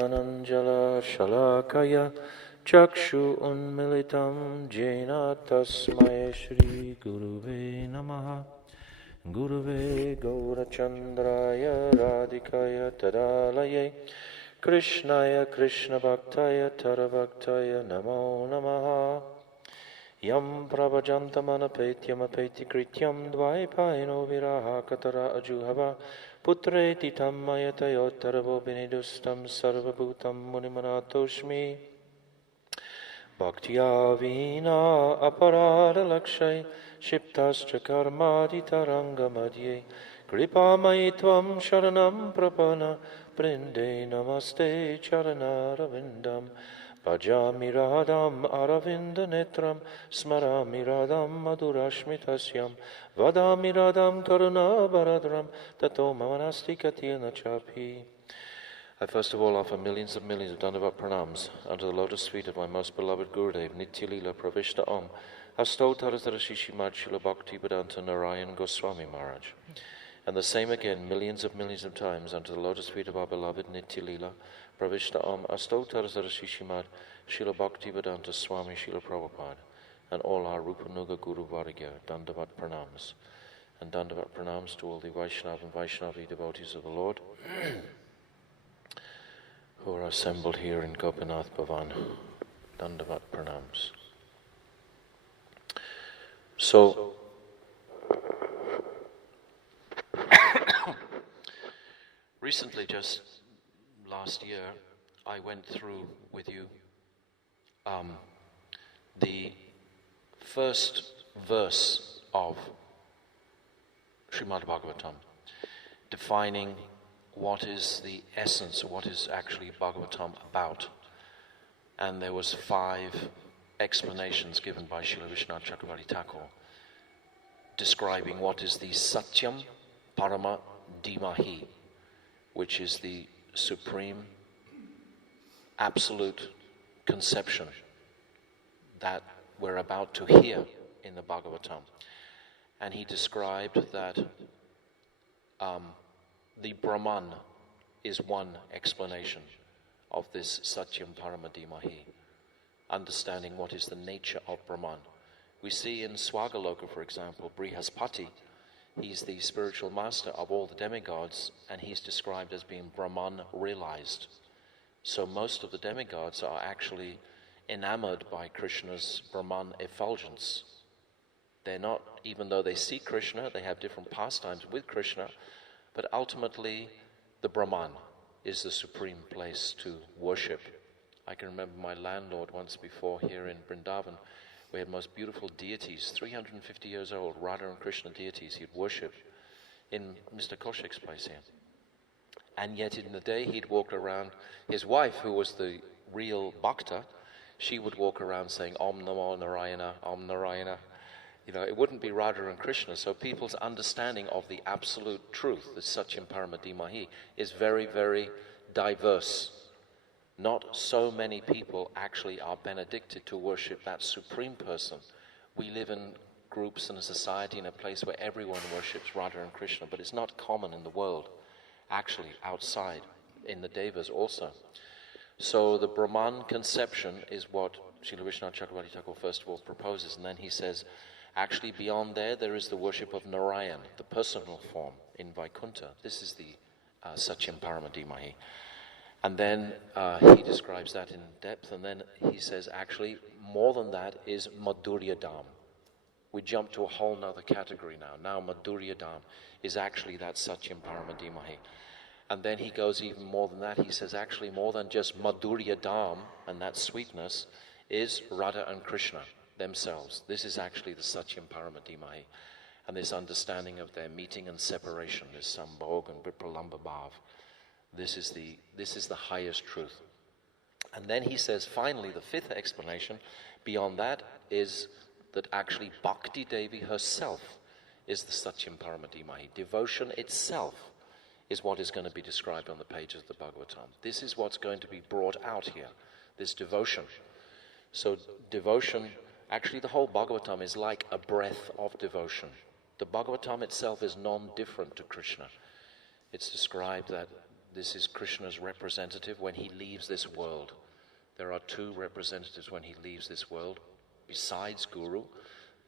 Ananjala Shalakaya Chakshu Unmilitam Jena Tasmaya Shri Guruve Namaha Guruve Gaurachandraya Radhikaya Tadalaye Krishnaya Krishna Bhaktaya Tarabhaktaya Namo Namaha Yam Prabhajantamanapaityam Apaiti Krityam Dvaipayano Viraha Katara Ajuhava Putreti Tammayatayotaravo Binidustam Sarvabhutam Munimanatoshmi Bhaktya Vina Aparada Lakshay Shiptascha Karmadi Taranga Madhye Kripamai Tvam Sharanam Prapana Prinde Namaste Charanaravindam Bhajami Radham Aravinda Netram Smarami Radham Madhurashmitasyam Vadami Radham Karuna Baradram Tato Mamanasti Katirna Chapi. I first of all offer millions of Dandavat pranams unto the lotus feet of my most beloved Gurudev, Nityalila Pravishta Om, Astotarastarashishi Madhila Bhakti Vedanta Narayan Goswami Maharaj. And the same again, millions of times unto the lotus feet of our beloved Nityalila Pravishta Om, Astotarastarashishi Shila Bhakti Vedanta Swami Shila Prabhupada, and all our Rupanuga Guru Varagya, Dandavat pranams. And Dandavat pranams to all the Vaishnava and Vaishnavi devotees of the Lord who are assembled here in Gopinath Bhavan. Dandavat pranams. So, recently, just last year, I went through with you the first verse of Srimad Bhagavatam, defining what is the essence, or what is actually Bhagavatam about. And there was 5 explanations given by Srila Vishwanath Chakravarti Thakur, describing what is the Satyam Parama Dhimahi, which is the supreme, absolute conception that we're about to hear in the Bhagavatam. And he described that the Brahman is one explanation of this Satyam Paramadhimahi, understanding what is the nature of Brahman. We see in Swagaloka, for example, Brihaspati, he's the spiritual master of all the demigods, and he's described as being Brahman realized. So most of the demigods are actually enamored by Krishna's Brahman effulgence. They're not, even though they see Krishna, they have different pastimes with Krishna, but ultimately the Brahman is the supreme place to worship. I can remember my landlord once before here in Vrindavan, we had most beautiful deities, 350 years old, Radha and Krishna deities he'd worship in Mr. Kaushik's place here. And yet in the day he'd walk around, his wife, who was the real bhakta, she would walk around saying Om Namo Narayana, Om Narayana. You know, it wouldn't be Radha and Krishna. So people's understanding of the absolute truth, the Satyam Paramadhimahi, is very, very diverse. Not so many people actually are benedicted to worship that supreme person. We live in groups and a society in a place where everyone worships Radha and Krishna, but it's not common in the world, actually outside, in the Devas also. So the Brahman conception is what Srila Vishwanath Chakravarti Thakur first of all proposes, and then he says, actually beyond there is the worship of Narayan, the personal form in Vaikuntha. This is the Satyam Paramadhimahi. And then he describes that in depth, and then he says actually more than that is Madhurya Dham. We jump to a whole nother category now. Now Madhurya Dham is actually that Satyam Paramadhimahi. And then he goes even more than that. He says actually more than just Madhurya Dham and that sweetness is Radha and Krishna themselves. This is actually the Satyam Paramadhimahi. And this understanding of their meeting and separation, this Sambhog and Vipralamba Bhav. This is the highest truth. And then he says finally the 5th explanation beyond that is that actually Bhakti Devi herself is the Satyam Paramadhimahi. Devotion itself is what is going to be described on the pages of the Bhagavatam. This is what's going to be brought out here, this devotion. So devotion, actually the whole Bhagavatam is like a breath of devotion. The Bhagavatam itself is non-different to Krishna. It's described that this is Krishna's representative when he leaves this world. There are two representatives when he leaves this world. Besides Guru,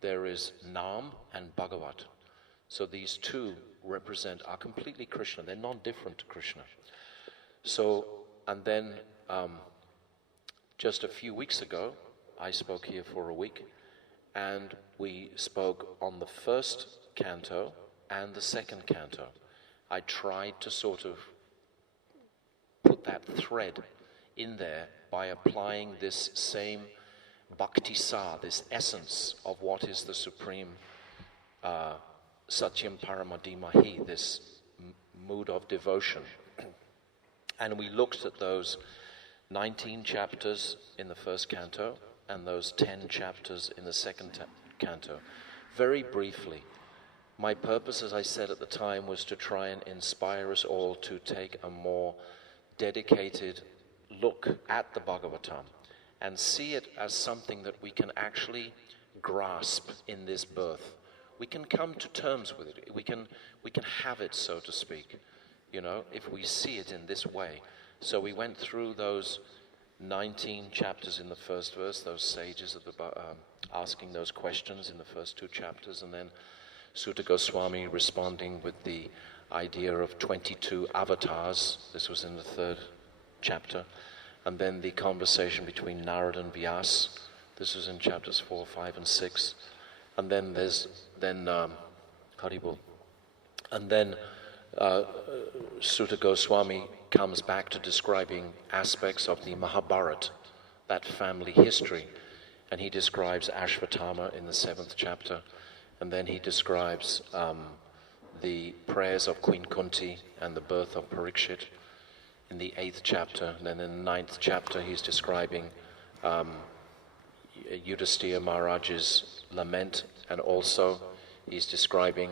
there is Nam and Bhagavat. So these two are completely Krishna. They're non-different to Krishna. So, and then just a few weeks ago, I spoke here for a week, and we spoke on the first canto and the second canto. I tried to sort of put that thread in there by applying this same bhakti sa, this essence of what is the supreme satyam paramadimahi, this mood of devotion. And we looked at those 19 chapters in the first canto and those 10 chapters in the second canto. Very briefly, my purpose, as I said at the time, was to try and inspire us all to take a more dedicated look at the Bhagavatam and see it as something that we can actually grasp in this birth. We can come to terms with it. We can have it, so to speak, if we see it in this way. So we went through those 19 chapters in the first verse, those sages asking those questions in the first two chapters, and then Sutta Goswami responding with the idea of 22 avatars. This was in the third chapter. And then the conversation between Narad and Vyas. This was in chapters 4, 5, and 6. And then there's Haribol. And then Sutta Goswami comes back to describing aspects of the Mahabharata, that family history. And he describes Ashvatthama in the 7th chapter. And then he describes the prayers of Queen Kunti and the birth of Parikshit in the 8th chapter. And then in the 9th chapter he's describing Yudhisthira Maharaj's lament, and also he's describing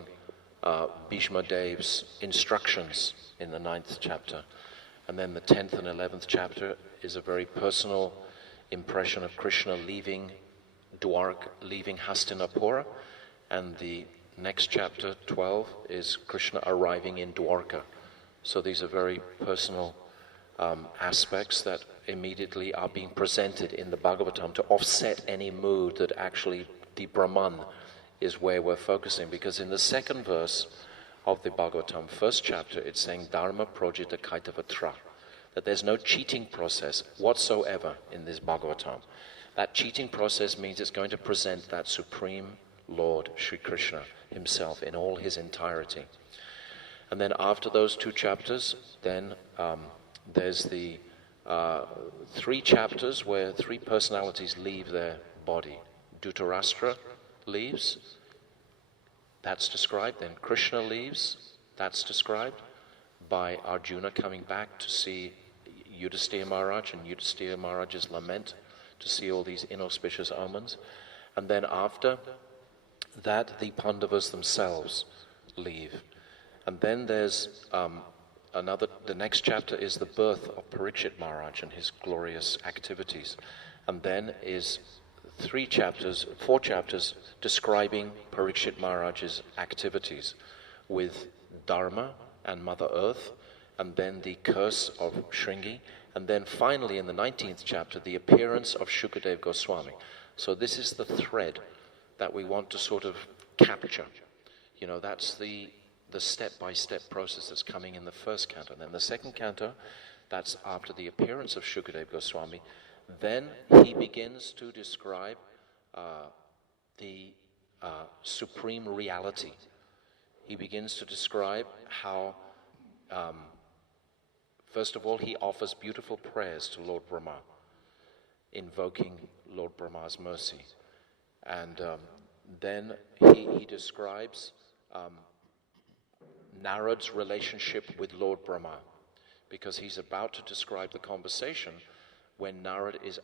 Bhishma Dev's instructions in the 9th chapter. And then the 10th and 11th chapter is a very personal impression of Krishna leaving Hastinapura, and the next chapter, 12, is Krishna arriving in Dwarka. So these are very personal aspects that immediately are being presented in the Bhagavatam to offset any mood that actually the Brahman is where we're focusing. Because in the second verse of the Bhagavatam, first chapter, it's saying Dharma projita kaitavatra, that there's no cheating process whatsoever in this Bhagavatam. That cheating process means it's going to present that Supreme Lord Sri Krishna himself in all his entirety. And then after those two chapters, then there's the 3 chapters where 3 personalities leave their body. Dhritarashtra leaves, that's described. Then Krishna leaves, that's described by Arjuna coming back to see Yudhisthira Maharaj and Yudhisthira Maharaj's lament, to see all these inauspicious omens. And then after that, the Pandavas themselves leave. And then there's the next chapter is the birth of Parikshit Maharaj and his glorious activities. And then is 4 chapters describing Parikshit Maharaj's activities with Dharma and Mother Earth, and then the curse of Shringi, and then finally in the 19th chapter, the appearance of Shukadev Goswami. So this is the thread that we want to sort of capture. That's the step-by-step process that's coming in the first canto. And then the second canto, that's after the appearance of Shukadev Goswami. Then he begins to describe the supreme reality. He begins to describe how, first of all, he offers beautiful prayers to Lord Brahma, invoking Lord Brahma's mercy. And then he describes Narad's relationship with Lord Brahma, because he's about to describe the conversation when Narad is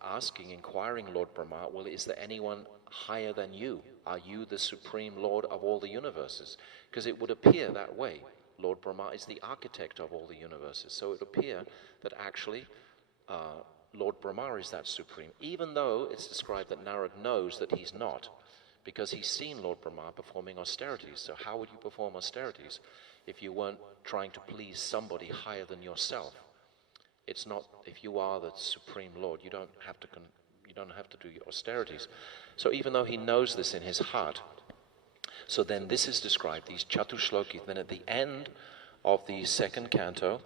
inquiring Lord Brahma, well, is there anyone higher than you? Are you the supreme Lord of all the universes? Because it would appear that way. Lord Brahma is the architect of all the universes. So it would appear that actually Lord Brahma is that supreme, even though it's described that Narad knows that he's not, because he's seen Lord Brahma performing austerities. So how would you perform austerities if you weren't trying to please somebody higher than yourself. It's not, if you are the Supreme Lord, you don't have to do your austerities. So even though he knows this in his heart, so then this is described, these Chatushlokis. Then at the end of the second canto,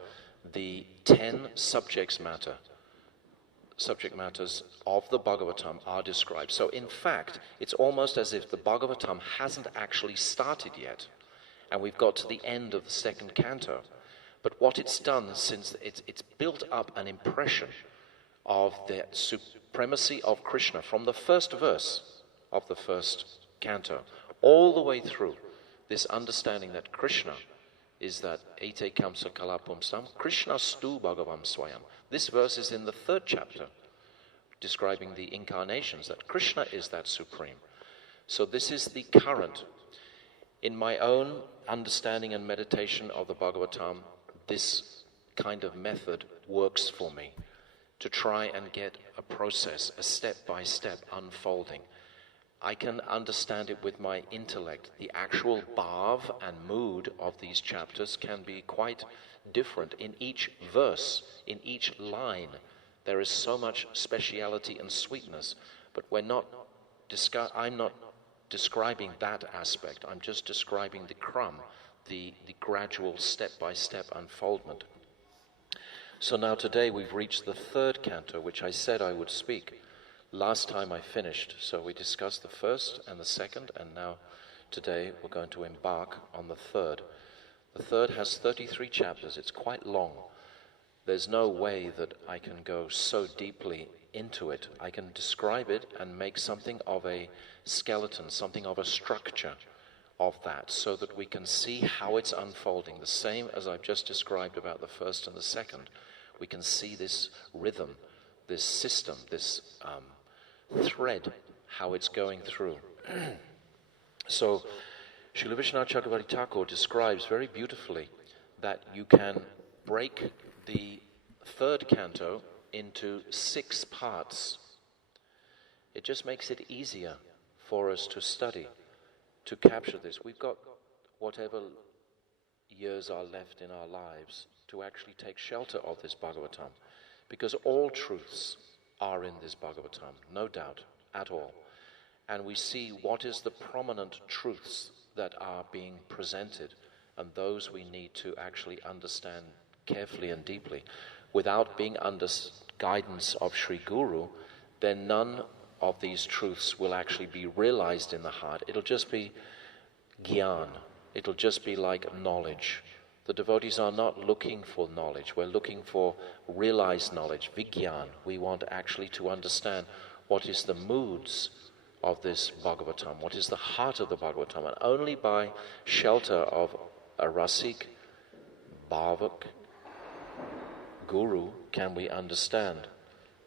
the 10 subject matters of the Bhagavatam are described. So in fact, it's almost as if the Bhagavatam hasn't actually started yet, and we've got to the end of the second canto. But what it's done, since it's built up an impression of the supremacy of Krishna from the first verse of the first canto, all the way through, this understanding that Krishna is that ete kamsa kalapumstam, Krishna stu bhagavam swayam. This verse is in the third chapter, describing the incarnations, that Krishna is that supreme. So this is the current. In my own understanding and meditation of the Bhagavatam, this kind of method works for me, to try and get a process, a step-by-step unfolding. I can understand it with my intellect. The actual bhav and mood of these chapters can be quite different. In each verse, in each line, there is so much speciality and sweetness, but I'm not describing that aspect. I'm just describing the crumb, the gradual step-by-step unfoldment. So now today we've reached the third canto, which I said I would speak. Last time I finished, so we discussed the first and the second, and now today we're going to embark on the third. The third has 33 chapters. It's quite long. There's no way that I can go so deeply into it. I can describe it and make something of a skeleton, something of a structure of that, so that we can see how it's unfolding. The same as I've just described about the first and the second. We can see this rhythm, this system, this thread, how it's going through. So, Srila Vishwanath Chakravarti Thakur describes very beautifully that you can break the third canto into 6 parts. It just makes it easier for us to study, to capture this. We've got whatever years are left in our lives to actually take shelter of this Bhagavatam, because all truths are in this Bhagavatam, no doubt at all. And we see what is the prominent truths that are being presented, and those we need to actually understand carefully and deeply. Without being under guidance of Sri Guru, then none of these truths will actually be realized in the heart. It'll just be gyan. It'll just be like knowledge. The devotees are not looking for knowledge. We're looking for realized knowledge, vigyan. We want actually to understand what is the moods of this Bhagavatam, what is the heart of the Bhagavatam. And only by shelter of a rasik, bhavak, guru can we understand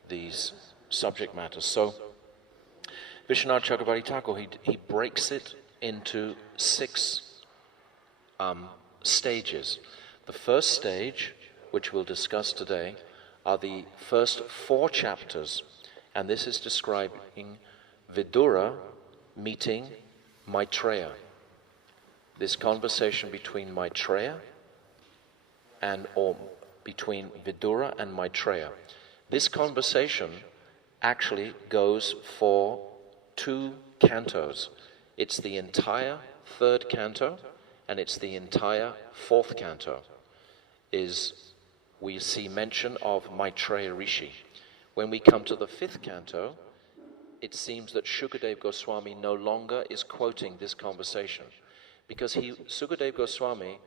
these subject matters. So, Vishwanath Chakravarti Thakur, he breaks it into 6 stages. The first stage, which we'll discuss today, are the first 4 chapters, and this is describing Vidura meeting Maitreya. This conversation between Maitreya or between Vidura and Maitreya. This conversation actually goes for 2 cantos. It's the entire 3rd canto, and it's the entire 4th canto. We see mention of Maitreya Rishi. When we come to the 5th canto, it seems that Shukadev Goswami no longer is quoting this conversation, because Shukadev Goswami,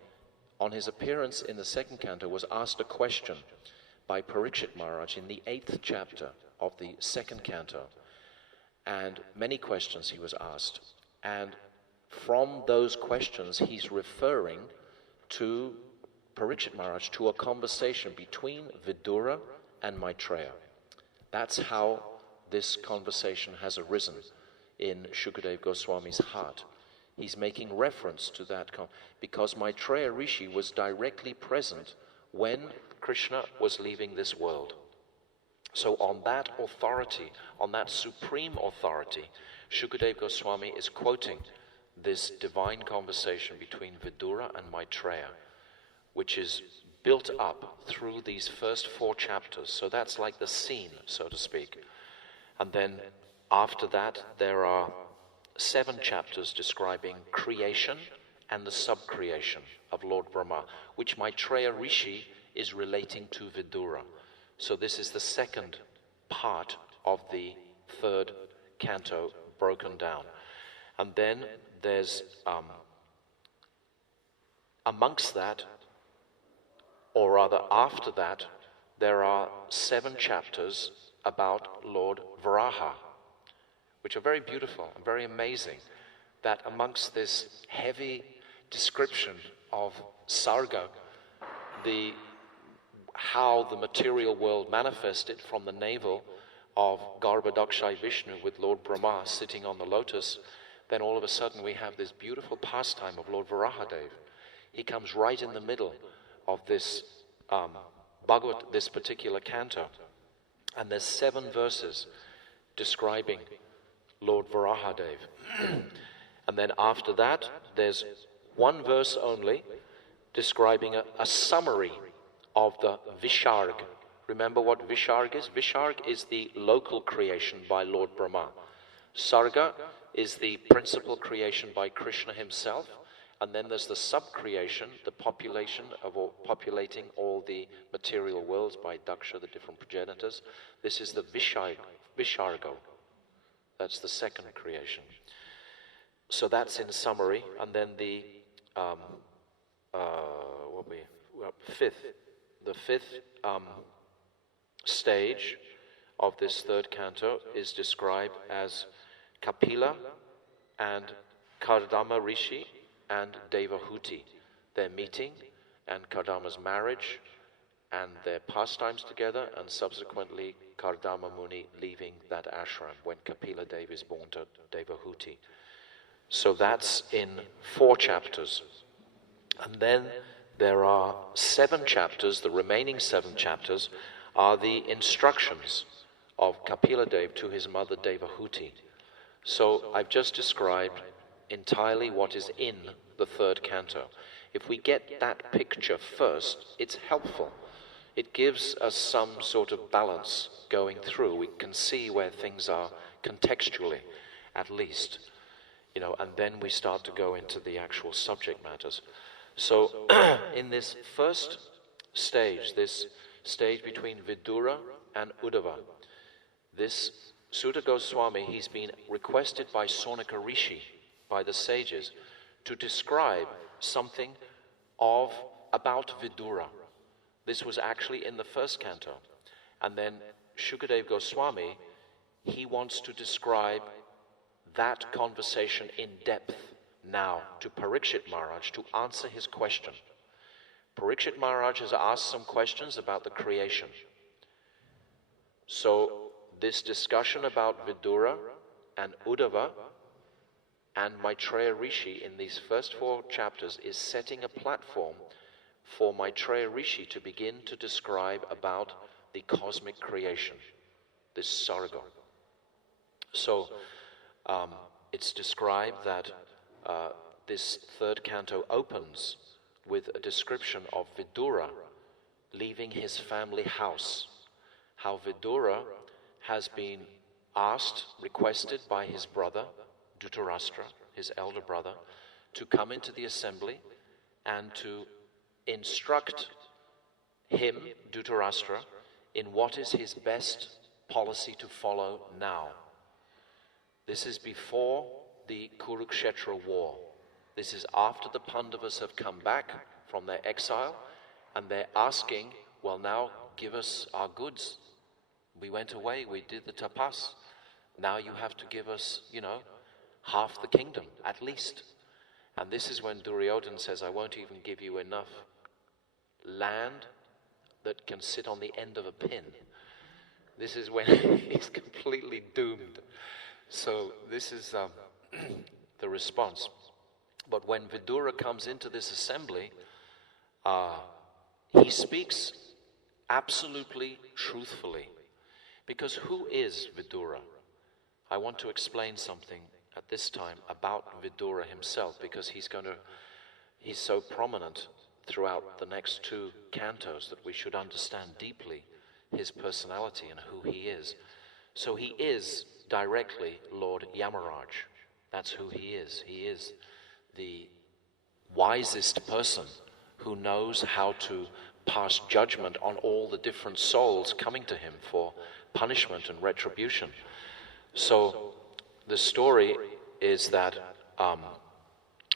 on his appearance in the 2nd canto, was asked a question by Parikshit Maharaj in the 8th chapter of the 2nd canto, and many questions he was asked, and from those questions he's referring to Parikshit Maharaj, to a conversation between Vidura and Maitreya. That's how this conversation has arisen in Shukadev Goswami's heart. He's making reference to that because Maitreya Rishi was directly present when Krishna was leaving this world. So on that authority, on that supreme authority, Shukadev Goswami is quoting this divine conversation between Vidura and Maitreya, which is built up through these first 4 chapters. So that's like the scene, so to speak. And then after that, there are 7 chapters describing creation and the sub-creation of Lord Brahma, which Maitreya Rishi is relating to Vidura. So this is the second part of the 3rd canto broken down. And then there's, amongst that, or rather after that, there are 7 chapters about Lord Varaha, which are very beautiful and very amazing, that amongst this heavy description of Sarga, how the material world manifested from the navel of Garbhodakshai Vishnu with Lord Brahma sitting on the lotus, then all of a sudden we have this beautiful pastime of Lord Varahadev. He comes right in the middle of this this particular canto, and there's 7 verses describing Lord Varahadev. And then after that, there's 1 verse only describing a summary of the Visharg. Remember what Visharg is? Visharg is the local creation by Lord Brahma. Sarga is the principal creation by Krishna himself. And then there's the sub-creation, the population of populating all the material worlds by Daksha, the different progenitors. This is the Vishargo. That's the second creation. So that's in summary. And then the fifth stage of this 3rd canto is described as Kapila and Kardama Rishi and Devahuti, their meeting and Kardama's marriage and their pastimes together, and subsequently Kardama Muni leaving that ashram when Kapila Dev is born to Devahuti. So that's in 4 chapters. And then there are 7 chapters. The remaining 7 chapters are the instructions of Kapila Dev to his mother Devahuti. So I've just described entirely what is in the 3rd canto. If we get that picture first, it's helpful. It gives us some sort of balance going through. We can see where things are contextually, at least, and then we start to go into the actual subject matters. So in this first stage, this stage between Vidura and Uddhava, this Sutta Goswami, he's been requested by Sonaka Rishi, by the sages, to describe something about Vidura. This was actually in the 1st canto. And then Shukadev Goswami, he wants to describe that conversation in depth now to Parikshit Maharaj to answer his question. Parikshit Maharaj has asked some questions about the creation. So this discussion about Vidura and Uddhava and Maitreya Rishi in these first 4 chapters is setting a platform for Maitreya Rishi to begin to describe about the cosmic creation, this Sarga. So it's described that this 3rd canto opens with a description of Vidura leaving his family house, how Vidura has been requested by his brother, Dhritarashtra, his elder brother, to come into the assembly and to instruct him, Dhritarashtra, in what is his best policy to follow now. This is before the Kurukshetra war. This is after the Pandavas have come back from their exile and they're asking, well, now give us our goods. We went away, we did the tapas. Now you have to give us, half the kingdom, at least. And this is when Duryodhana says, I won't even give you enough land that can sit on the end of a pin. This is when he's completely doomed. So this is the response. But when Vidura comes into this assembly, he speaks absolutely truthfully. Because who is Vidura? I want to explain something at this time about Vidura himself, because he's so prominent throughout the next two cantos that we should understand deeply his personality and who he is. So he is directly Lord Yamaraj. That's who he is. He is the wisest person who knows how to pass judgment on all the different souls coming to him for punishment and retribution. So the story is that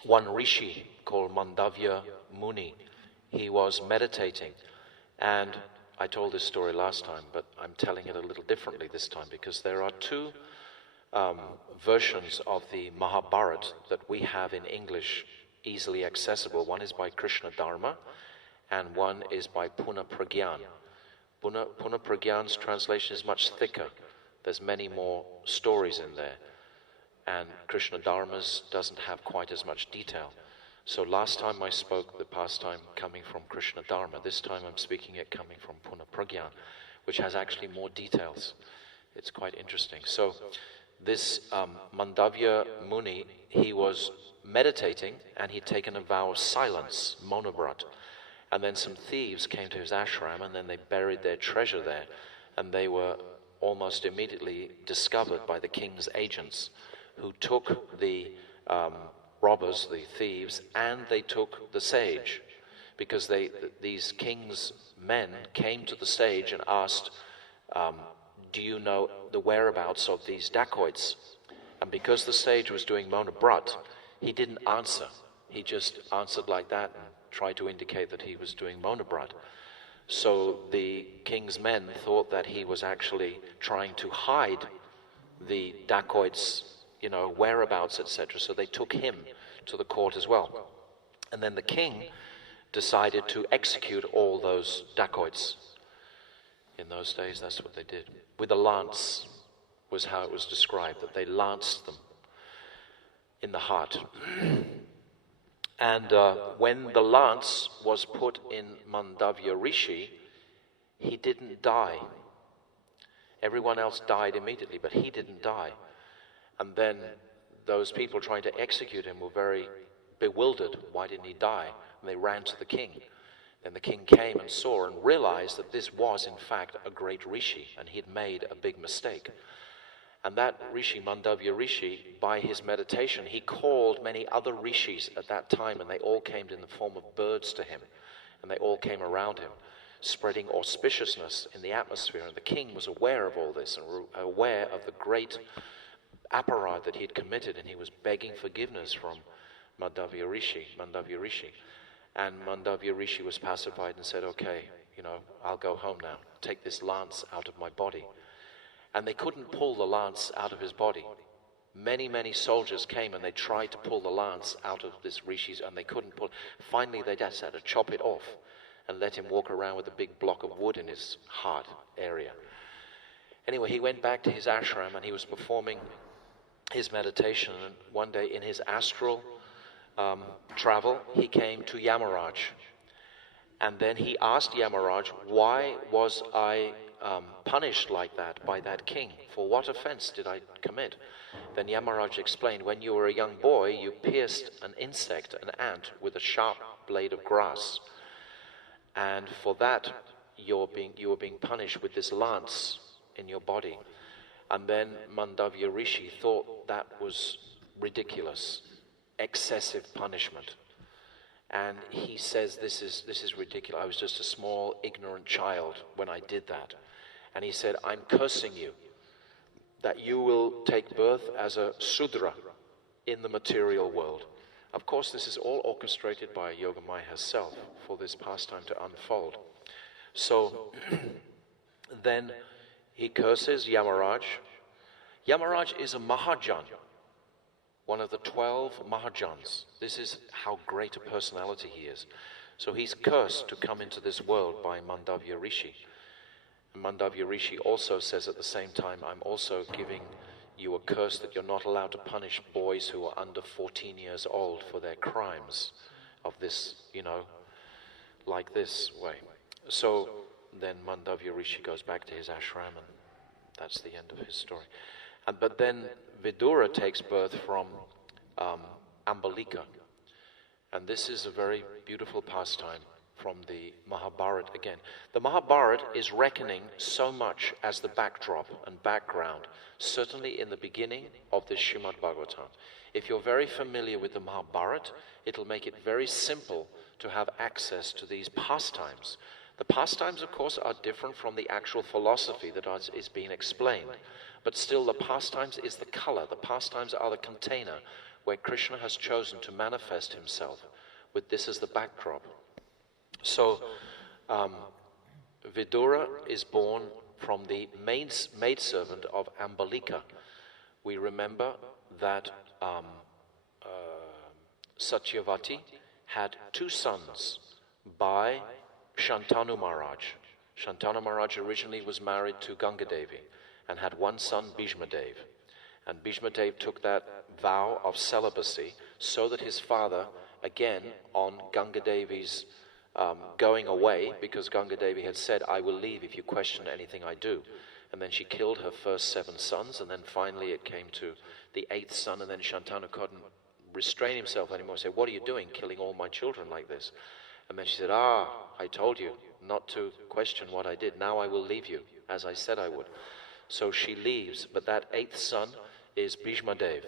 one rishi called Mandavya Muni, he was meditating, and I told this story last time, but I'm telling it a little differently this time, because there are two versions of the Mahabharata that we have in English easily accessible. One is by Krishna Dharma, and one is by Puna Pragyan. Puna Pragyan's translation is much thicker. There's many more stories in there, and Krishna Dharma's doesn't have quite as much detail. So last time I spoke the past time coming from Krishna Dharma. This time I'm speaking it coming from Puna Pragyan, which has actually more details. It's quite interesting. So this Mandavya Muni, he was meditating and he'd taken a vow of silence, monobrat. And then some thieves came to his ashram, and then they buried their treasure there, and they were almost immediately discovered by the king's agents, who took the robbers, the thieves, and they took the sage, because these king's men came to the sage and asked, do you know the whereabouts of these dacoits? And because the sage was doing monobrat, he didn't answer. He just answered like that and tried to indicate that he was doing monobrat. So the king's men thought that he was actually trying to hide the dacoits, whereabouts, etc. So they took him to the court as well. And then the king decided to execute all those dacoits. In those days, that's what they did. With a lance was how it was described, that they lanced them in the heart. And when the lance was put in Mandavya Rishi, he didn't die. Everyone else died immediately, but he didn't die. And then those people trying to execute him were very bewildered. Why didn't he die? And they ran to the king. Then the king came and saw and realized that this was, in fact, a great rishi, and he'd made a big mistake. And that rishi, Mandavya Rishi, by his meditation, he called many other rishis at that time, and they all came in the form of birds to him, and they all came around him, spreading auspiciousness in the atmosphere. And the king was aware of all this, and aware of the great aparad that he had committed, and he was begging forgiveness from Mandavya Rishi. And Mandavya Rishi was pacified and said, okay, I'll go home now. Take this lance out of my body. And they couldn't pull the lance out of his body. Many, many soldiers came and they tried to pull the lance out of this Rishi's, and they couldn't pull. Finally, they just had to chop it off and let him walk around with a big block of wood in his heart area. Anyway, he went back to his ashram and he was performing his meditation. And one day in his astral travel, he came to Yamaraj. And then he asked Yamaraj, why was I punished like that by that king? For what offense did I commit? Then Yamaraj explained, when you were a young boy, you pierced an insect, an ant, with a sharp blade of grass. And for that, you were being punished with this lance in your body. And then Mandavya Rishi thought that was ridiculous, excessive punishment. And he says, this is ridiculous. I was just a small, ignorant child when I did that. And he said, I'm cursing you, that you will take birth as a Sudra in the material world. Of course, this is all orchestrated by Yogamaya herself for this pastime to unfold. So then he curses Yamaraj. Yamaraj is a Mahajan, one of the 12 Mahajans. This is how great a personality he is. So he's cursed to come into this world by Mandavya Rishi. And Mandavya Rishi also says at the same time, I'm also giving you a curse that you're not allowed to punish boys who are under 14 years old for their crimes of this, like this way. So then Mandavya Rishi goes back to his ashram, and that's the end of his story. But then Vidura takes birth from Ambalika. And this is a very beautiful pastime from the Mahabharata again. The Mahabharata is reckoning so much as the backdrop and background, certainly in the beginning of this Srimad Bhagavatam. If you're very familiar with the Mahabharata, it'll make it very simple to have access to these pastimes. The pastimes, of course, are different from the actual philosophy that is being explained. But still, the pastimes is the color. The pastimes are the container where Krishna has chosen to manifest himself with this as the backdrop. So, Vidura is born from the maidservant of Ambalika. We remember that Satyavati had 2 sons by Shantanu Maharaj. Shantanu Maharaj originally was married to Ganga Devi and had 1 son, Bhishma Dev. And Bhishma Dev took that vow of celibacy so that his father, again, on Ganga Devi's going away, because Ganga Devi had said, I will leave if you question anything I do. And then she killed her first 7 sons, and then finally it came to the 8th son, and then Shantanu couldn't restrain himself anymore. He said, what are you doing, killing all my children like this? And then she said, I told you not to question what I did. Now I will leave you, as I said I would. So she leaves, but that 8th son is Bhishma Dev.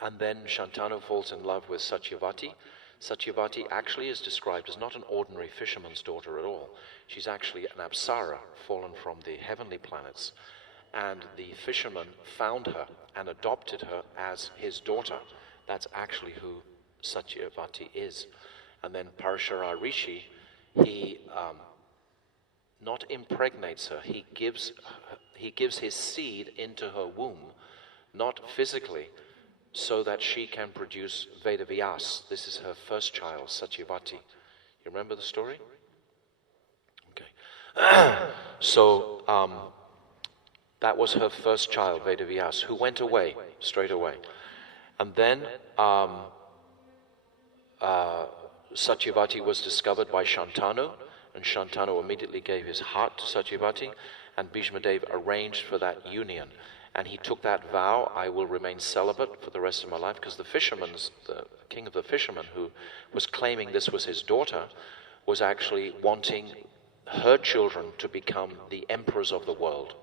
And then Shantanu falls in love with Satyavati. Satyavati actually is described as not an ordinary fisherman's daughter at all. She's actually an apsara, fallen from the heavenly planets. And the fisherman found her and adopted her as his daughter. That's actually who Satyavati is. And then Parashara Rishi, he not impregnates her, he gives his seed into her womb, not physically, so that she can produce Vedavyas. This is her first child, Satyavati. You remember the story? Okay. So that was her first child, Vedavyas, who went away straight away. And then Satyavati was discovered by Shantanu, and Shantanu immediately gave his heart to Satyavati, and Bhishma Dev arranged for that union. And he took that vow, I will remain celibate for the rest of my life, because the king of the fishermen, who was claiming this was his daughter, was actually wanting her children to become the emperors of the world.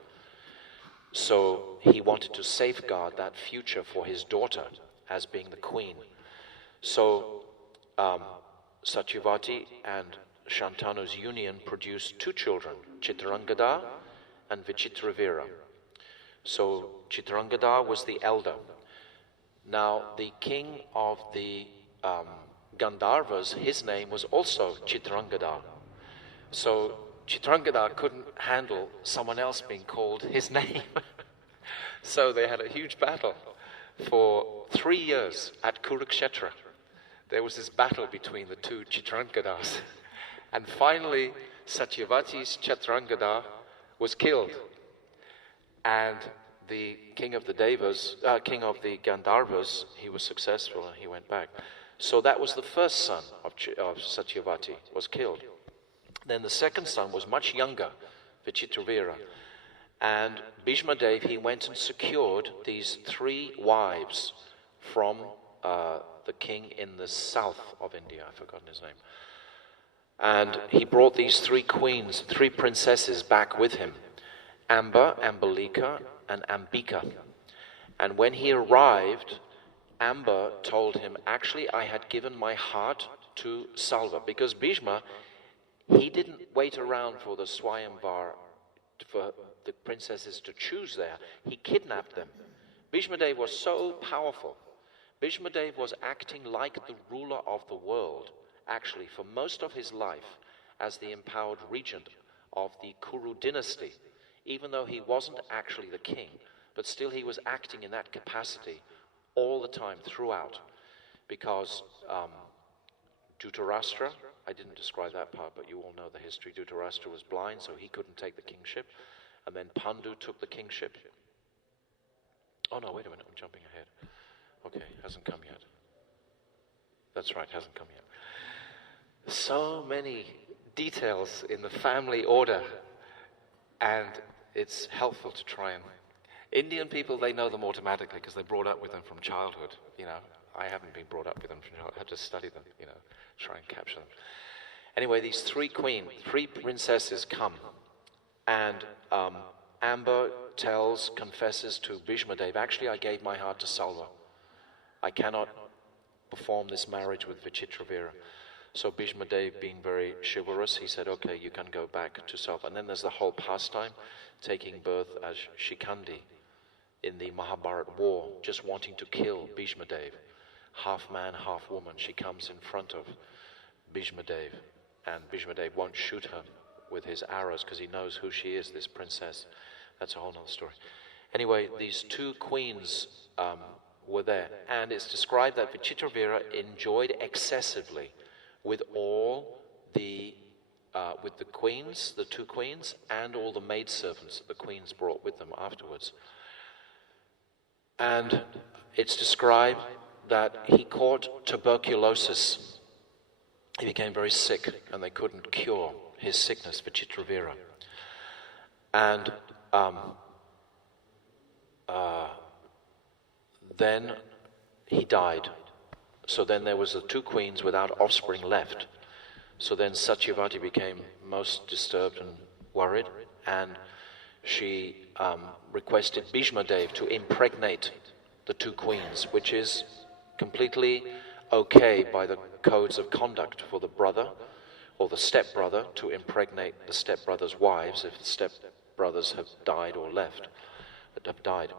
So he wanted to safeguard that future for his daughter as being the queen. So Satyavati and Shantanu's union produced 2 children, Chitrangada and Vichitravira. So Chitrangada was the elder. Now the king of the Gandharvas, his name was also Chitrangada. So Chitrangada couldn't handle someone else being called his name. So they had a huge battle for 3 years at Kurukshetra. There was this battle between the 2 Chitrangadas. And finally, Satyavati's Chitrangada was killed. And the king of the Devas, king of the Gandharvas, he was successful and he went back. So that was the first son of Satyavati, was killed. Then the second son was much younger, Vichitravira. And Bhishma Dev, he went and secured these 3 wives from the king in the south of India. I've forgotten his name. And he brought these 3 queens, 3 princesses back with him. Amba, Ambalika, and Ambika. And when he arrived, Amba told him, actually, I had given my heart to Salva. Because Bhishma, he didn't wait around for the Swayamvar, for the princesses to choose there. He kidnapped them. Bhishma Dev was so powerful. Bhishma Dev was acting like the ruler of the world, actually, for most of his life, as the empowered regent of the Kuru dynasty. Even though he wasn't actually the king, but still he was acting in that capacity all the time throughout. Because Dhritarashtra, I didn't describe that part, but you all know the history. Dhritarashtra was blind, so he couldn't take the kingship. And then Pandu took the kingship. Oh no, wait a minute, I'm jumping ahead. Okay, hasn't come yet. That's right, hasn't come yet. So many details in the family order, and it's helpful to try and Indian people, they know them automatically because they're brought up with them from childhood. I haven't been brought up with them from childhood. I had to study them, try and capture them. Anyway, these three princesses come, and Amber confesses to Bhishma Dev, actually I gave my heart to Salva. I cannot perform this marriage with Vichitravira. So Bhishma Dev, being very chivalrous, he said, okay, you can go back to Salva. And then there's the whole pastime, taking birth as Shikandi in the Mahabharata war, just wanting to kill Bhishma Dev. Half man, half woman. She comes in front of Bhishma Dev, and Bhishma Dev won't shoot her with his arrows because he knows who she is, this princess. That's a whole other story. Anyway, these two queens were there, and it's described that Vichitravira enjoyed excessively with all the queens, the two queens, and all the maidservants that the queens brought with them afterwards. And it's described that he caught tuberculosis. He became very sick, and they couldn't cure his sickness, Vichitravira. And then he died. So then there was the two queens without offspring left. So then Satyavati became most disturbed and worried, and she requested Bhishma Dev to impregnate the two queens, which is completely okay by the codes of conduct for the brother or the stepbrother to impregnate the stepbrother's wives if the stepbrothers have died or have died.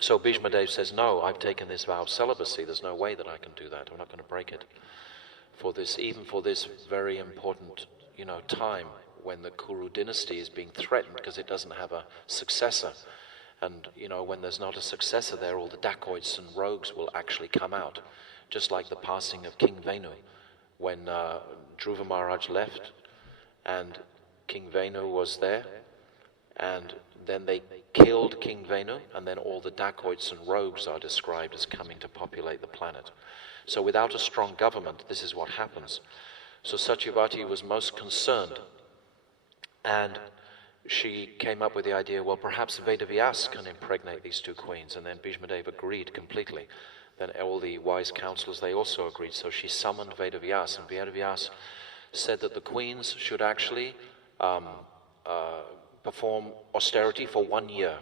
So Bhishma Dev says, no, I've taken this vow of celibacy. There's no way that I can do that. I'm not going to break it. Even for this very important, time when the Kuru dynasty is being threatened because it doesn't have a successor. And, when there's not a successor there, all the dacoits and rogues will actually come out. Just like the passing of King Venu. When Dhruva Maharaj left and King Venu was there, and then they killed King Venu, and then all the dacoits and rogues are described as coming to populate the planet. So without a strong government, this is what happens. So Satyavati was most concerned, and she came up with the idea, well, perhaps Vedavyas can impregnate these two queens, and then Bhishma Dev agreed completely. Then all the wise counselors, they also agreed. So she summoned Vedavyas, and Vedavyas said that the queens should actually perform austerity for 1 year,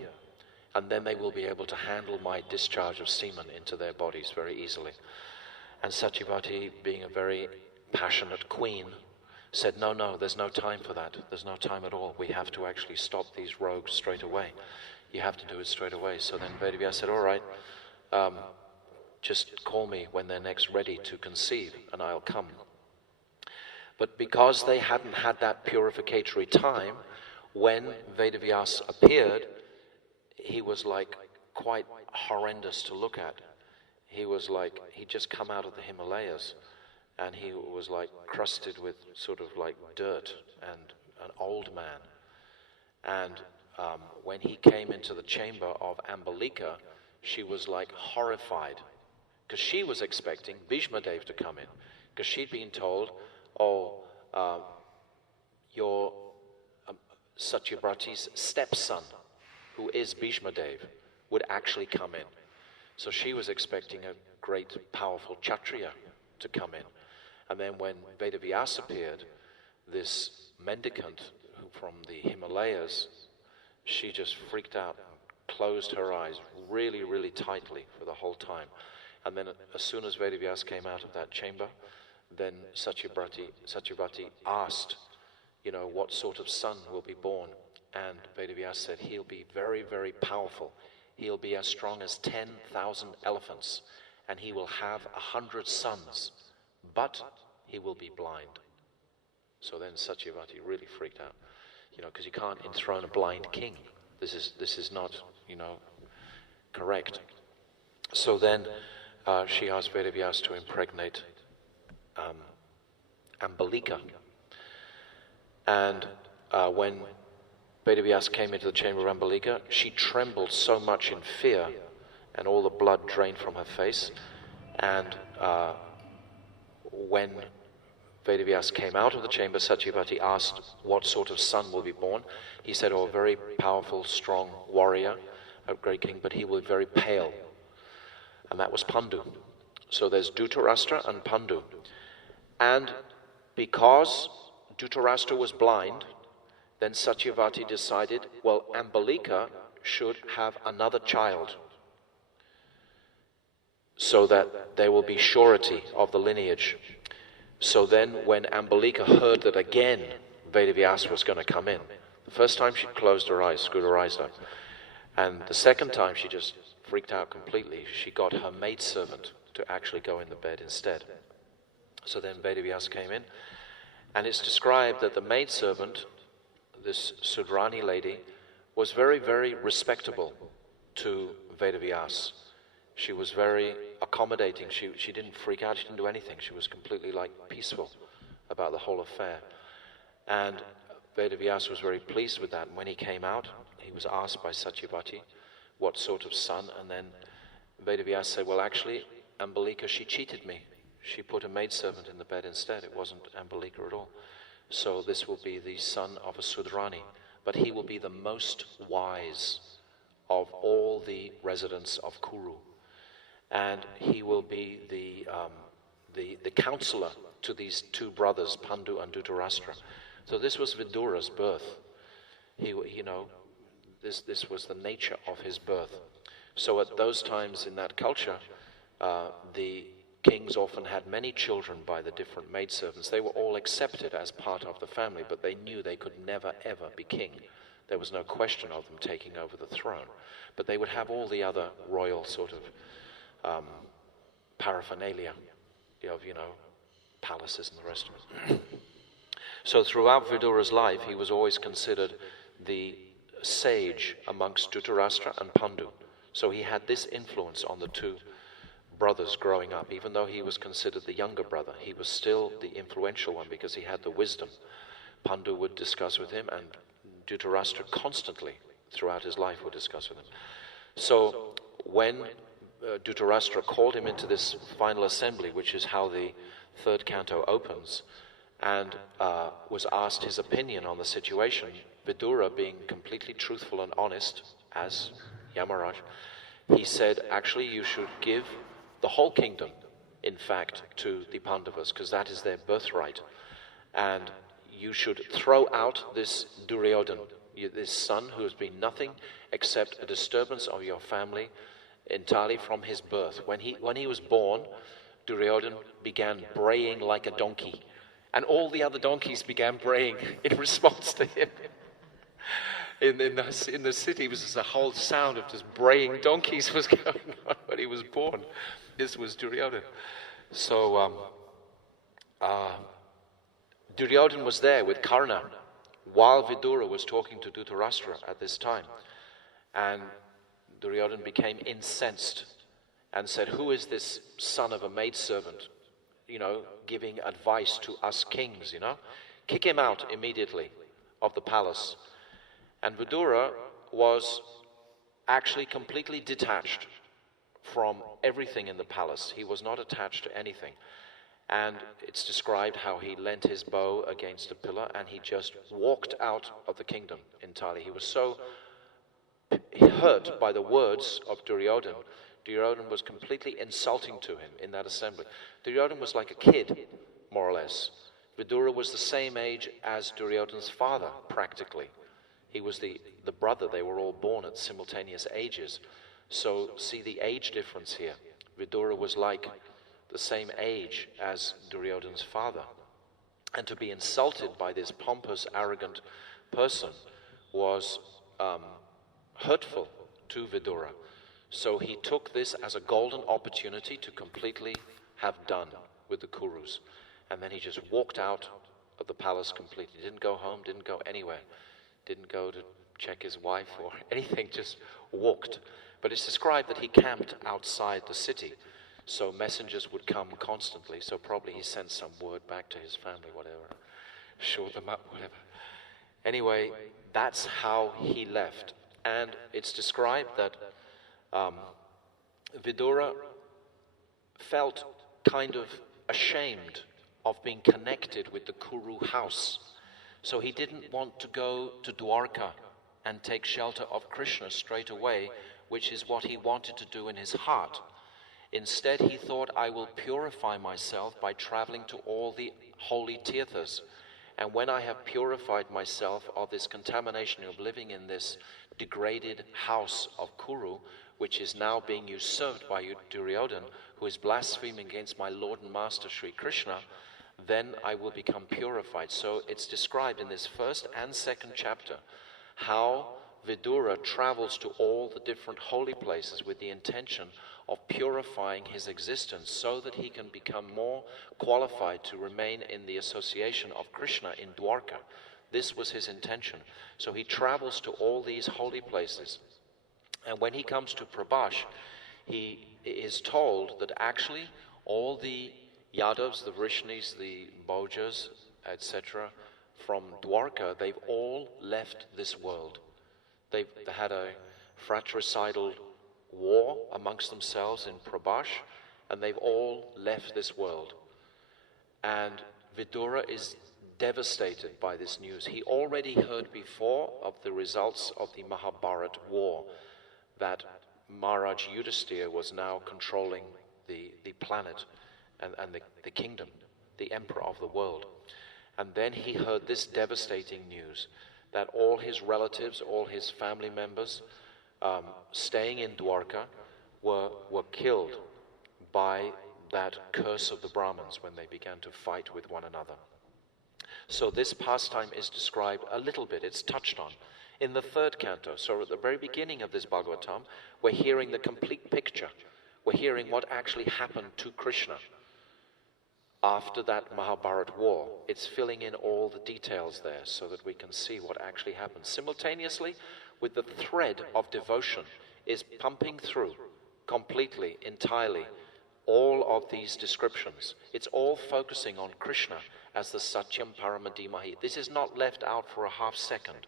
and then they will be able to handle my discharge of semen into their bodies very easily. And Satyavati, being a very passionate queen, said, no, there's no time for that. There's no time at all. We have to actually stop these rogues straight away. You have to do it straight away. So then Vedavyas said, all right, just call me when they're next ready to conceive, and I'll come. But because they hadn't had that purificatory time, when Vedavyas appeared, he was like quite horrendous to look at. He was like, he'd just come out of the Himalayas, and he was like crusted with sort of like dirt and an old man. And when he came into the chamber of Ambalika, she was like horrified, because she was expecting Bhishma Dev to come in, because she'd been told, your Satyavrati's stepson, who is Bhishma Dev, would actually come in. So she was expecting a great, powerful Kshatriya to come in. And then when Vedavyas appeared, this mendicant from the Himalayas, she just freaked out, closed her eyes really, really tightly for the whole time. And then as soon as Vedavyas came out of that chamber, then Satyavati asked, what sort of son will be born? And Vedavyas said, he'll be very, very powerful. He'll be as strong as 10,000 elephants, and he will have 100 sons, but he will be blind. So then Satyavati really freaked out, because you can't enthrone a blind king. This is not, correct. So then she asked Vedavyas to impregnate Ambalika. And when Vedavyas came into the chamber of Ambalika, she trembled so much in fear, and all the blood drained from her face. And when Vedavyas came out of the chamber, Satyavati asked what sort of son will be born. He said, a very powerful, strong warrior a great king, but he will be very pale. And that was Pandu. So there's Dhritarashtra and Pandu. And because Dhritarashtra was blind, then Satyavati decided, well, Ambalika should have another child, so that there will be surety of the lineage. So then when Ambalika heard that again Vedavyasa was going to come in, the first time she closed her eyes, screwed her eyes up, and the second time she just freaked out completely. She got her maidservant to actually go in the bed instead. So then Vedavyasa came in, and it's described that the maidservant, this Sudrani lady, was very, very respectable to Vedavyasa. She was very accommodating. She didn't freak out. She didn't do anything. She was completely peaceful about the whole affair. And Vedavyasa was very pleased with that. And when he came out, he was asked by Satyavati what sort of son. And then Vedavyasa said, well, actually, Ambalika, she cheated me. She put a maidservant in the bed instead. It wasn't Ambalika at all. So this will be the son of a Sudrani. But he will be the most wise of all the residents of Kuru. And he will be the counselor to these two brothers, Pandu and Dhritarashtra. So this was Vidura's birth. This was the nature of his birth. So at those times in that culture, the kings often had many children by the different maidservants. They were all accepted as part of the family, but they knew they could never, ever be king. There was no question of them taking over the throne. But they would have all the other royal sort of paraphernalia of, palaces and the rest of it. So throughout Vidura's life, he was always considered the sage amongst Dhritarashtra and Pandu. So he had this influence on the two brothers growing up. Even though he was considered the younger brother, he was still the influential one because he had the wisdom. Pandu would discuss with him, and Dhritarashtra constantly throughout his life would discuss with him. So when Dhritarashtra called him into this final assembly, which is how the third canto opens, and was asked his opinion on the situation, Vidura, being completely truthful and honest, as Yamaraj, he said, actually, you should give the whole kingdom, in fact, to the Pandavas, because that is their birthright. And you should throw out this Duryodhana, this son who has been nothing except a disturbance of your family entirely from his birth. When he was born, Duryodhana began braying like a donkey, and all the other donkeys began braying in response to him. In the city, it was just a whole sound of just braying donkeys was going on when he was born. This was Duryodhana. So Duryodhana was there with Karna while Vidura was talking to Dhritarashtra at this time. And Duryodhana became incensed and said, who is this son of a maidservant, giving advice to us kings, Kick him out immediately of the palace. And Vidura was actually completely detached from everything in the palace. He was not attached to anything. And it's described how he leant his bow against a pillar and he just walked out of the kingdom entirely. He was so hurt by the words of Duryodhana. Duryodhana was completely insulting to him in that assembly. Duryodhana was like a kid, more or less. Vidura was the same age as Duryodhana's father, practically. He was the brother. They were all born at simultaneous ages. So see the age difference here. Vidura was like the same age as Duryodhana's father. And to be insulted by this pompous, arrogant person was hurtful to Vidura. So he took this as a golden opportunity to completely have done with the Kurus. And then he just walked out of the palace completely. Didn't go home, didn't go anywhere. Didn't go to check his wife or anything, just walked. But it's described that he camped outside the city. So messengers would come constantly. So probably he sent some word back to his family, whatever. Shore them up, whatever. Anyway, that's how he left. And it's described that Vidura felt kind of ashamed of being connected with the Kuru house. So he didn't want to go to Dwarka and take shelter of Krishna straight away which is what he wanted to do in his heart. Instead, he thought, I will purify myself by traveling to all the holy tirthas. And when I have purified myself of this contamination of living in this degraded house of Kuru, which is now being usurped by Duryodhan, who is blaspheming against my Lord and Master Sri Krishna, then I will become purified. So it's described in this first and second chapter how Vidura travels to all the different holy places with the intention of purifying his existence so that he can become more qualified to remain in the association of Krishna in Dwarka. This was his intention. So he travels to all these holy places. And when he comes to Prabhash, he is told that actually all the Yadavs, the Vrishnis, the Bhojas, etc., from Dwarka, they've all left this world. They had a fratricidal war amongst themselves in Prabhash, and they've all left this world. And Vidura is devastated by this news. He already heard before of the results of the Mahabharata war, that Maharaj Yudhisthira was now controlling the planet and the kingdom, the emperor of the world. And then he heard this devastating news, that all his relatives, all his family members staying in Dwarka were killed by that curse of the Brahmins when they began to fight with one another. So this pastime is described a little bit, it's touched on in the third canto. So at the very beginning of this Bhagavatam, we're hearing the complete picture. We're hearing what actually happened to Krishna after that Mahabharata war. It's filling in all the details there so that we can see what actually happened. Simultaneously, with the thread of devotion is pumping through completely, entirely, all of these descriptions. It's all focusing on Krishna as the Satyam Paramadimahi. This is not left out for a half second.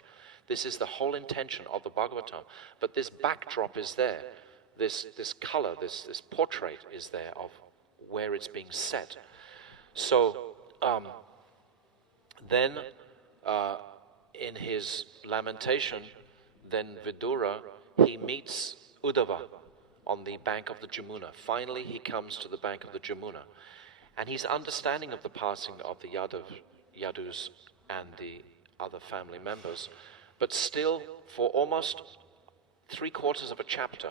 This is the whole intention of the Bhagavatam. But this backdrop is there. This color, this portrait is there of where it's being set. So then in his lamentation, then Vidura, he meets Uddhava on the bank of the Jamuna. Finally, he comes to the bank of the Jamuna. And he's understanding of the passing of the Yadus and the other family members. But still, for almost 3/4 of a chapter,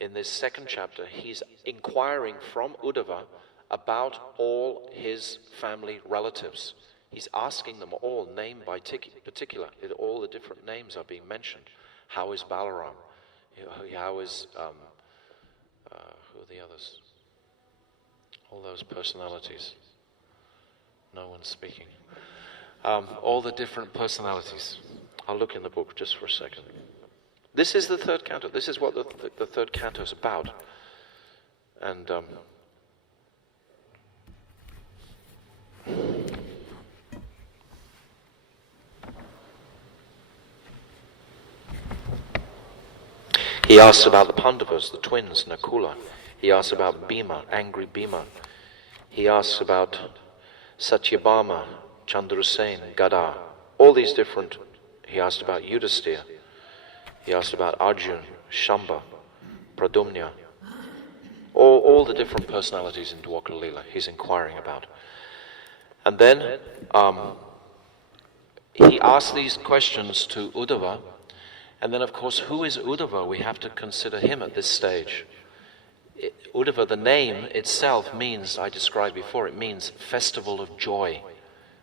in this second chapter, he's inquiring from Uddhava about all his family relatives. He's asking them all, name by particular. All the different names are being mentioned. How is Balaram? How is, who are the others? All those personalities. No one's speaking. All the different personalities. I'll look in the book just for a second. This is the third canto. This is what the third canto is about. And he asks about the Pandavas, the twins, Nakula. He asks about Bhima, angry Bhima. He asks about Satyabhama, Chandrasen, Gada. All these different. He asked about Yudhisthira. He asked about Arjun, Shamba, Pradumna. All the different personalities in Dwarka Leela he's inquiring about. And then he asked these questions to Uddhava. And then, of course, who is Uddhava? We have to consider him at this stage. Uddhava, the name itself means, I described before, it means festival of joy.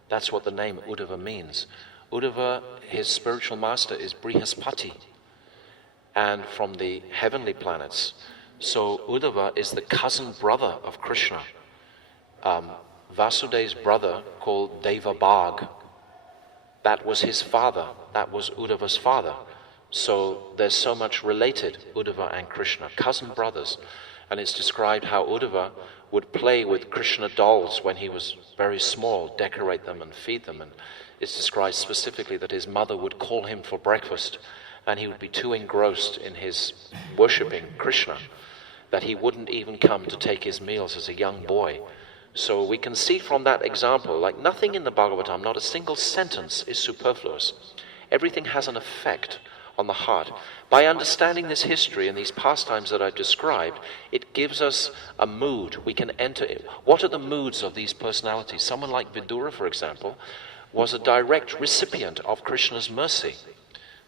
That's what the name Uddhava means. Uddhava, his spiritual master, is Brihaspati, and from the heavenly planets. So Uddhava is the cousin brother of Krishna. Vasudev's brother, called Devabhag, that was his father. That was Uddhava's father. So there's so much related, Uddhava and Krishna, cousin brothers. And it's described how Uddhava would play with Krishna dolls when he was very small, decorate them and feed them. And it's described specifically that his mother would call him for breakfast, and he would be too engrossed in his worshipping Krishna that he wouldn't even come to take his meals as a young boy. So we can see from that example, like nothing in the Bhagavatam, not a single sentence is superfluous. Everything has an effect on the heart. By understanding this history and these pastimes that I've described, it gives us a mood. We can enter it. What are the moods of these personalities? Someone like Vidura, for example, was a direct recipient of Krishna's mercy.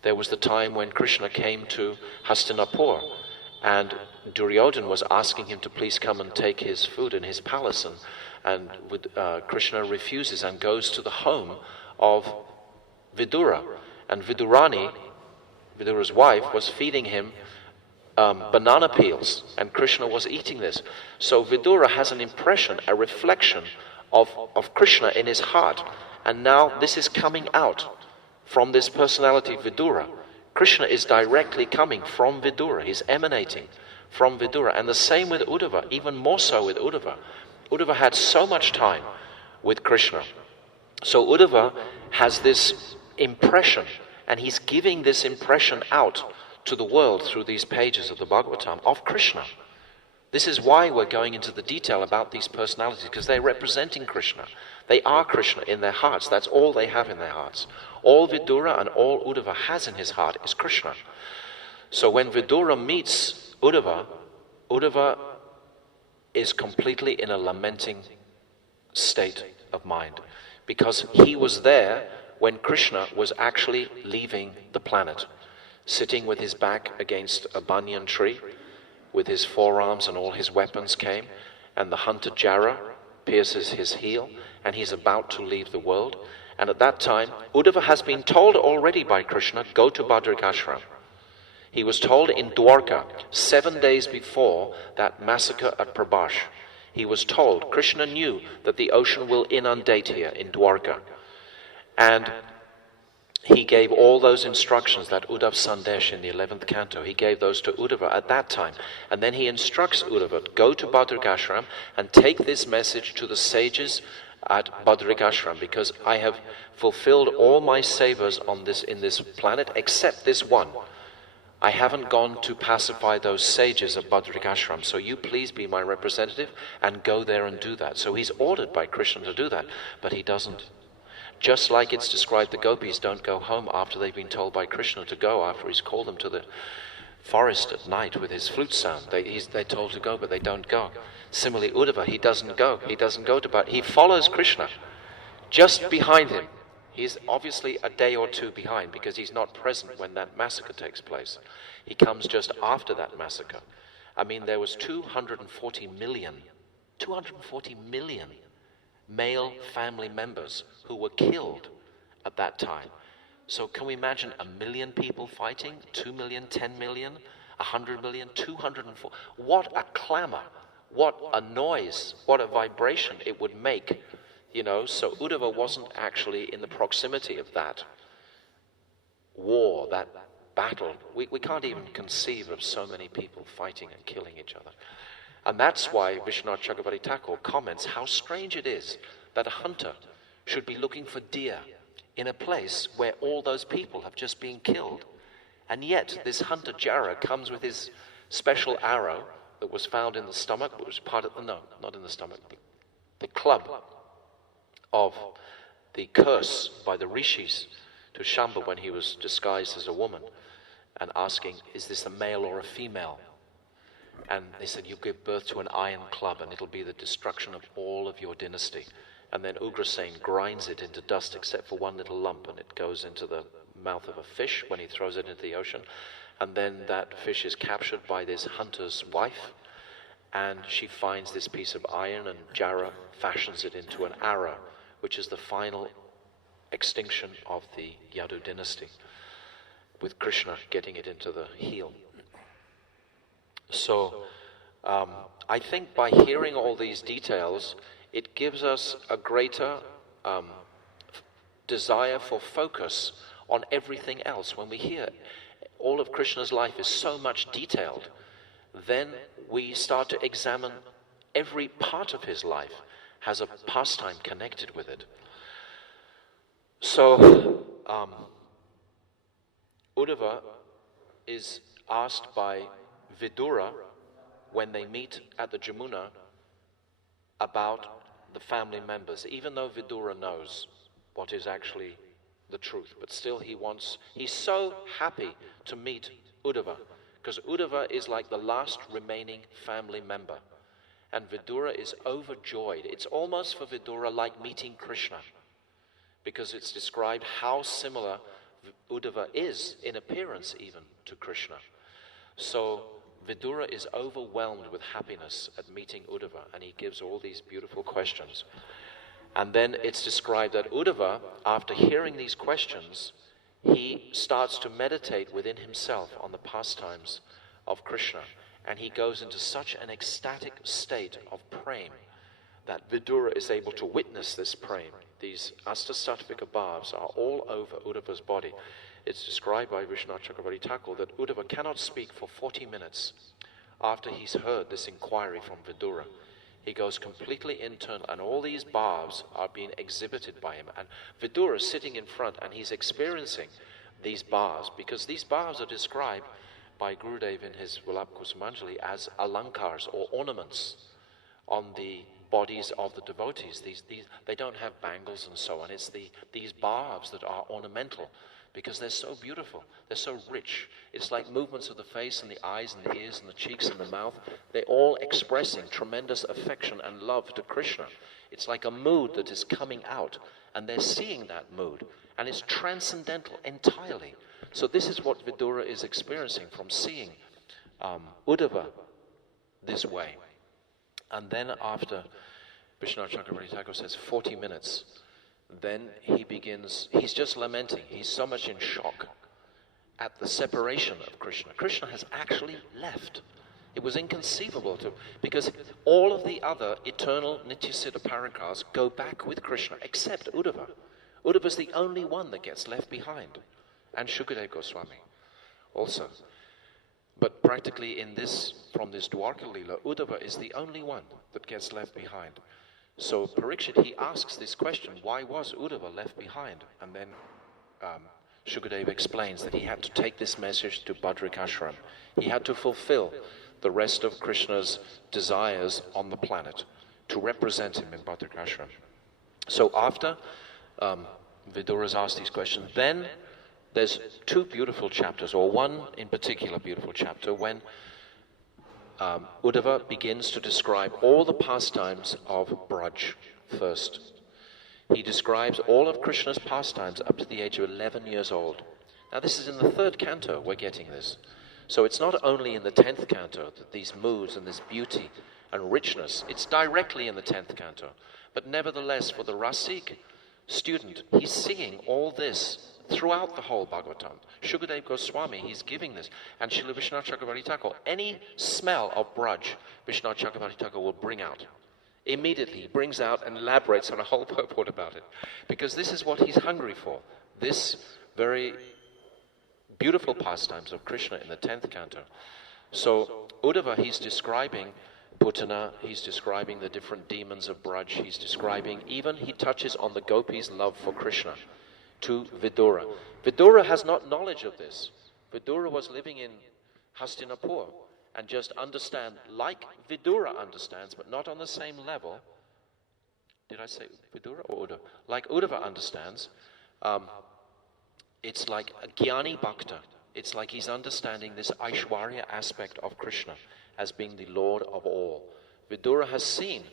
There was the time when Krishna came to Hastinapur, and Duryodhana was asking him to please come and take his food in his palace, and Krishna refuses and goes to the home of Vidura. And Vidura's wife, was feeding him banana peels, and Krishna was eating this. So Vidura has an impression, a reflection of Krishna in his heart. And now this is coming out from this personality, Vidura. Krishna is directly coming from Vidura. He's emanating from Vidura. And the same with Uddhava, even more so with Uddhava. Uddhava had so much time with Krishna. So Uddhava has this impression, and he's giving this impression out to the world through these pages of the Bhagavatam of Krishna. This is why we're going into the detail about these personalities, because they're representing Krishna. They are Krishna in their hearts. That's all they have in their hearts. All Vidura and all Uddhava has in his heart is Krishna. So when Vidura meets Uddhava, Uddhava is completely in a lamenting state of mind, because he was there when Krishna was actually leaving the planet, sitting with his back against a banyan tree, with his forearms and all his weapons came, and the hunter Jara pierces his heel, and he's about to leave the world. And at that time, Uddhava has been told already by Krishna, go to Badrikashram. He was told in Dwarka, 7 days before that massacre at Prabhash. He was told, Krishna knew that the ocean will inundate here in Dwarka. And he gave all those instructions, that Uddhav Sandesh in the 11th canto, he gave those to Uddhava at that time. And then he instructs Uddhava, go to Badrikashram and take this message to the sages at Badrikashram, because I have fulfilled all my savas in this planet except this one. I haven't gone to pacify those sages of Badrikashram, so you please be my representative and go there and do that. So he's ordered by Krishna to do that, but he doesn't. Just like it's described, the gopis don't go home after they've been told by Krishna to go, after he's called them to the forest at night with his flute sound. They're told to go, but they don't go. Similarly, Uddhava, he doesn't go. He doesn't go to Bad. He follows Krishna just behind him. He's obviously a day or two behind, because he's not present when that massacre takes place. He comes just after that massacre. I mean, there was 240 million male family members who were killed at that time. So can we imagine 1 million people fighting? 2 million, 10 million, 100 million, 204? What a clamor, what a noise, what a vibration it would make. So Uddhava wasn't actually in the proximity of that war, that battle. We can't even conceive of so many people fighting and killing each other. And that's why Vishwanath Chakravarti Thakur comments how strange it is that a hunter should be looking for deer in a place where all those people have just been killed. And yet this hunter Jara comes with his special arrow that was found in the stomach, but was part of not in the stomach, the club of the curse by the rishis to Shamba when he was disguised as a woman, and asking, is this a male or a female? And they said, you give birth to an iron club and it'll be the destruction of all of your dynasty. And then Ugrasen grinds it into dust except for one little lump, and it goes into the mouth of a fish when he throws it into the ocean. And then that fish is captured by this hunter's wife, and she finds this piece of iron, and Jara fashions it into an arrow, which is the final extinction of the Yadu dynasty, with Krishna getting it into the heel. So I think by hearing all these details, it gives us a greater desire for focus on everything else. When we hear all of Krishna's life is so much detailed, then we start to examine every part of his life has a pastime connected with it. So Uddhava is asked by Vidura, when they meet at the Jamuna, about the family members, even though Vidura knows what is actually the truth, but still he's so happy to meet Uddhava, because Uddhava is like the last remaining family member. And Vidura is overjoyed. It's almost for Vidura like meeting Krishna, because it's described how similar Uddhava is in appearance even to Krishna. So Vidura is overwhelmed with happiness at meeting Uddhava, and he gives all these beautiful questions. And then it's described that Uddhava, after hearing these questions, he starts to meditate within himself on the pastimes of Krishna. And he goes into such an ecstatic state of prema that Vidura is able to witness this prema. These Astasatvika bhavs are all over Uddhava's body. It's described by Vishwanath Chakravarti Thakur that Uddhava cannot speak for 40 minutes after he's heard this inquiry from Vidura. He goes completely internal, and all these bhavs are being exhibited by him. And Vidura is sitting in front, and he's experiencing these bhavs, because these bhavs are described by Gurudev in his Vallabha Kusumanjali as alankars, or ornaments, on the bodies of the devotees. They don't have bangles and so on. It's these bhavs that are ornamental, because they're so beautiful, they're so rich. It's like movements of the face and the eyes and the ears and the cheeks and the mouth. They're all expressing tremendous affection and love to Krishna. It's like a mood that is coming out, and they're seeing that mood, and it's transcendental entirely. So this is what Vidura is experiencing from seeing Uddhava this way. And then after Vishwanath Chakravarti Thakur says 40 minutes, then he's just lamenting. He's so much in shock at the separation of Krishna. Krishna has actually left. It was inconceivable because all of the other eternal Nityasiddha Parikars go back with Krishna except Uddhava. Uddhava is the only one that gets left behind, and Shukadeva Goswami also. But practically from this Dwarka Leela, Uddhava is the only one that gets left behind. So Parikshit, he asks this question, why was Uddhava left behind? And then Shukadeva explains that he had to take this message to Badrikashram. He had to fulfill the rest of Krishna's desires on the planet to represent him in Badrikashram. So after Vidura's asked these questions, then there's two beautiful chapters, or one in particular beautiful chapter, when Uddhava begins to describe all the pastimes of Braj first. He describes all of Krishna's pastimes up to the age of 11 years old. Now this is in the 3rd canto we're getting this. So it's not only in the 10th canto that these moods and this beauty and richness, it's directly in the 10th canto. But nevertheless, for the Rasik student, he's seeing all this throughout the whole Bhagavatam. Shukadeva Goswami, he's giving this. And Srila Vishwanath Chakravarti Thakur, any smell of Braj, Vishwanath Chakravarti Thakur will bring out. Immediately, he brings out and elaborates on a whole purport about it. Because this is what he's hungry for. This very beautiful pastimes of Krishna in the 10th canto. So, Uddhava, he's describing Putana, he's describing the different demons of Braj, he's describing, even he touches on the gopis' love for Krishna to Vidura. Vidura has not knowledge of this. Vidura was living in Hastinapur and just understand, like Vidura understands, but not on the same level. Did I say Vidura or Uddhava? Like Uddhava understands, it's like a Jnani Bhakta. It's like he's understanding this Aishwarya aspect of Krishna as being the Lord of all. Vidura has seen,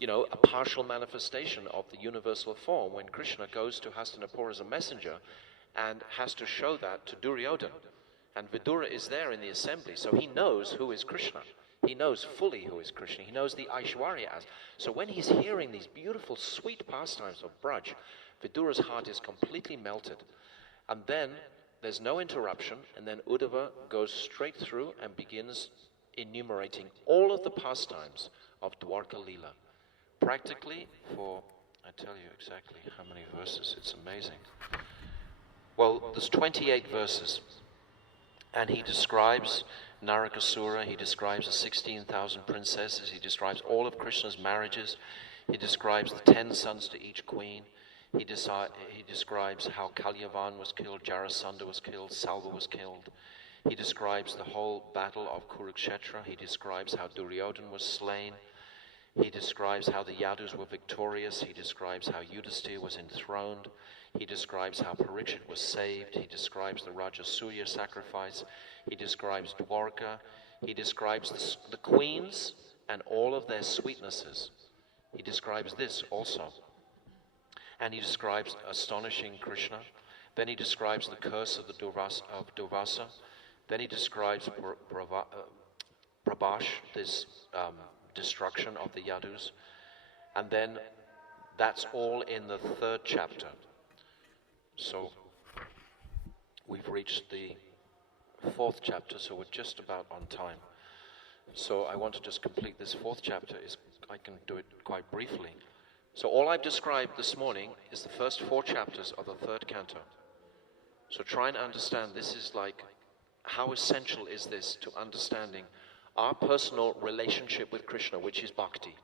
a partial manifestation of the universal form when Krishna goes to Hastinapur as a messenger and has to show that to Duryodhana. And Vidura is there in the assembly, so he knows who is Krishna. He knows fully who is Krishna. He knows the Aishwarya as. So when he's hearing these beautiful, sweet pastimes of Braj, Vidura's heart is completely melted. And then there's no interruption, and then Uddhava goes straight through and begins enumerating all of the pastimes of Dwarka Leela. Practically for, I tell you exactly how many verses, it's amazing. Well, there's 28 verses, and he describes Narakasura, he describes the 16,000 princesses, he describes all of Krishna's marriages, he describes the 10 sons to each queen, he describes how Kalyavan was killed, Jarasandha was killed, Salva was killed. He describes the whole battle of Kurukshetra. He describes how Duryodhana was slain. He describes how the Yadus were victorious. He describes how Yudhisthira was enthroned. He describes how Parikshit was saved. He describes the Rajasuya sacrifice. He describes Dwarka. He describes the queens and all of their sweetnesses. He describes this also. And he describes astonishing Krishna. Then he describes the curse of the Durvasa. Then he describes Prabhash, this destruction of the Yadus. And then that's all in the 3rd chapter. So we've reached the 4th chapter, so we're just about on time. So I want to just complete this 4th chapter. I can do it quite briefly. So all I've described this morning is the first 4 chapters of the 3rd canto. So try and understand, this is like, how essential is this to understanding our personal relationship with Krishna, which is bhakti.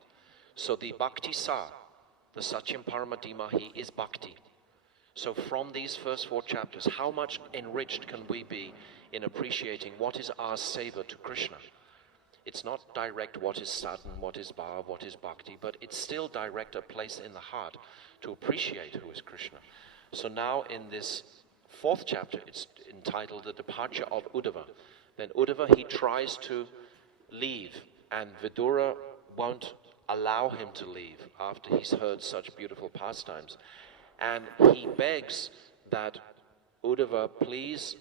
So the bhakti sa, the Satyam Paramadimahi, is bhakti. So from these first 4 chapters, how much enriched can we be in appreciating what is our seva to Krishna? It's not direct what is sadhan, what is bhav, what is bhakti, but it's still direct a place in the heart to appreciate who is Krishna. So now in this 4th chapter, it's entitled The Departure of Uddhava. Then Uddhava, he tries to leave, and Vidura won't allow him to leave after he's heard such beautiful pastimes. And he begs that Uddhava please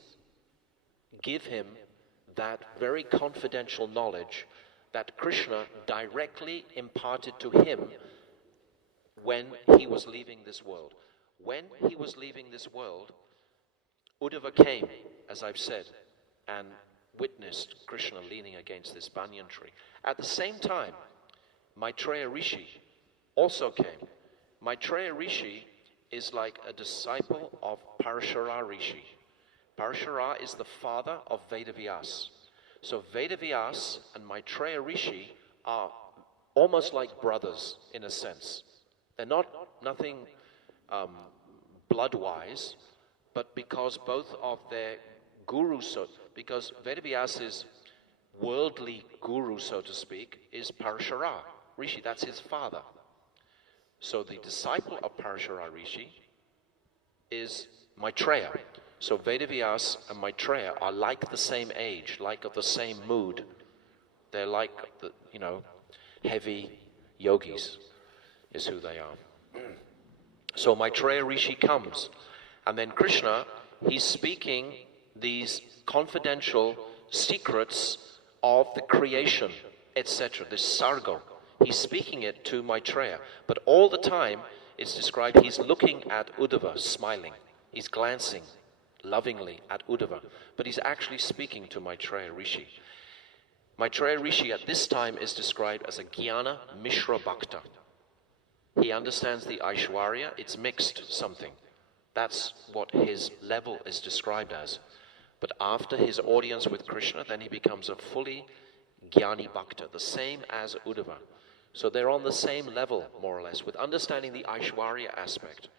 give him that very confidential knowledge that Krishna directly imparted to him when he was leaving this world. When he was leaving this world, Uddhava came, as I've said, and witnessed Krishna leaning against this banyan tree. At the same time, Maitreya Rishi also came. Maitreya Rishi is like a disciple of Parashara Rishi. Parashara is the father of Vedavyas. So Vedavyas and Maitreya Rishi are almost like brothers in a sense. They're nothing blood-wise, but because both of their gurus, because Vedavyas's worldly guru, so to speak, is Parashara Rishi. That's his father. So the disciple of Parashara Rishi is Maitreya. So Vedavyas and Maitreya are like the same age, like of the same mood. They're like the, heavy yogis is who they are. So Maitreya Rishi comes, and then Krishna, he's speaking these confidential secrets of the creation, etc., this sarga. He's speaking it to Maitreya, but all the time it's described he's looking at Uddhava, smiling. He's glancing lovingly at Uddhava, but he's actually speaking to Maitreya Rishi. Maitreya Rishi at this time is described as a Jnana Mishra Bhakta. He understands the Aishwarya, it's mixed something. That's what his level is described as. But after his audience with Krishna, then he becomes a fully Jnani Bhakta, the same as Uddhava. So they're on the same level, more or less, with understanding the Aishwarya aspect.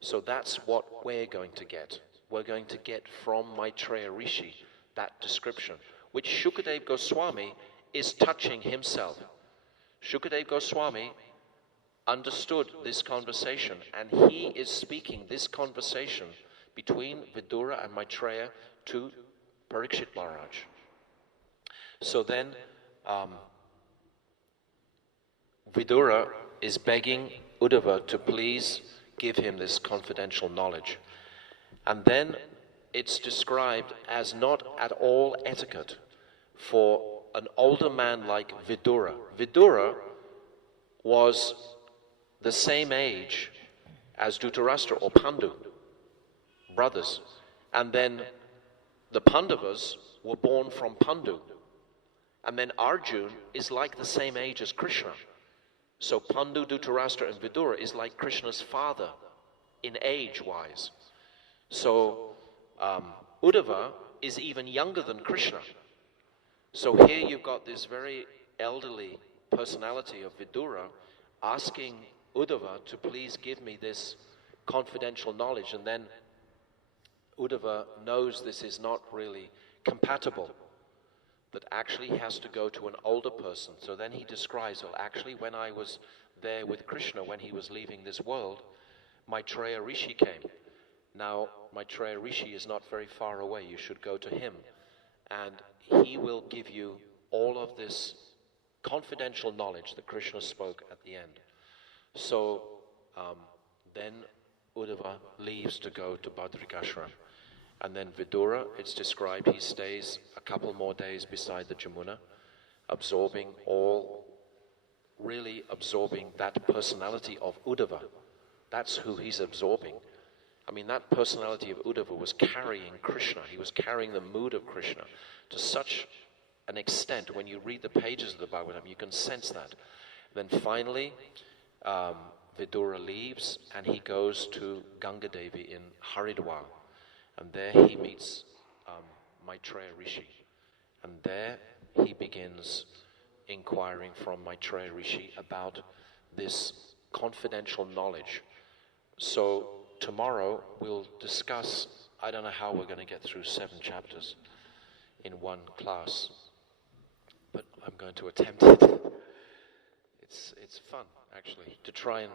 So that's what we're going to get. We're going to get from Maitreya Rishi that description, which Shukadeva Goswami is touching himself. Shukadeva Goswami understood this conversation, and he is speaking this conversation between Vidura and Maitreya to Parikshit Maharaj. So then Vidura is begging Uddhava to please give him this confidential knowledge. And then it's described as not at all etiquette for an older man like Vidura. Vidura was the same age as Dhritarashtra or Pandu, brothers. And then the Pandavas were born from Pandu. And then Arjun is like the same age as Krishna. So Pandu, Dhritarashtra and Vidura is like Krishna's father in age-wise. So Uddhava is even younger than Krishna. So here you've got this very elderly personality of Vidura asking Uddhava to please give me this confidential knowledge, and then Uddhava knows this is not really compatible. that actually he has to go to an older person. So then he describes, well, actually when I was there with Krishna, when he was leaving this world, Maitreya Rishi came. Now, Maitreya Rishi is not very far away. You should go to him. And he will give you all of this confidential knowledge that Krishna spoke at the end. So then Uddhava leaves to go to Badrikashram. And then Vidura, it's described, he stays a couple more days beside the Jamuna, really absorbing that personality of Uddhava. That's who he's absorbing. I mean, that personality of Uddhava was carrying Krishna. He was carrying the mood of Krishna to such an extent. When you read the pages of the Bhagavatam, you can sense that. Then finally, Vidura leaves and he goes to Ganga Devi in Haridwar. And there he meets Maitreya Rishi. And there he begins inquiring from Maitreya Rishi about this confidential knowledge. So tomorrow we'll discuss, I don't know how we're going to get through 7 chapters in one class, but I'm going to attempt it. It's fun, actually, to try and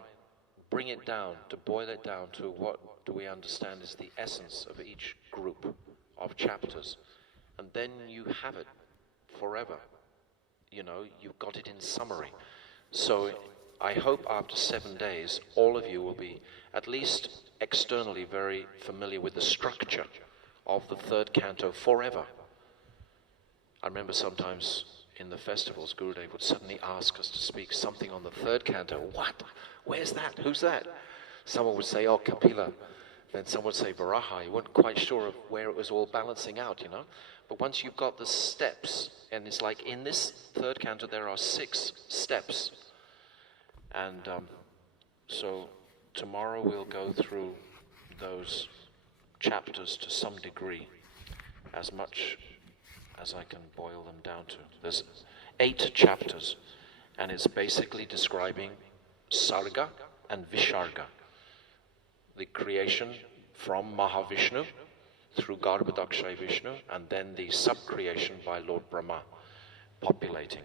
bring it down, to boil it down to what do we understand is the essence of each group of chapters. And then you have it forever. You know, you've got it in summary. So I hope after 7 days, all of you will be at least externally very familiar with the structure of the 3rd canto forever. I remember sometimes in the festivals, Gurudev would suddenly ask us to speak something on the 3rd canto. What? Where's that? Who's that? Someone would say, oh, Kapila. Then someone would say Varaha. You weren't quite sure of where it was all balancing out, you know. But once you've got the steps, and it's like in this 3rd canto there are 6 steps. And so tomorrow we'll go through those chapters to some degree, as much as I can boil them down to. There's 8 chapters, and it's basically describing Sarga and Visharga, the creation from Mahavishnu through Garbhodakshay Vishnu, and then the sub-creation by Lord Brahma populating,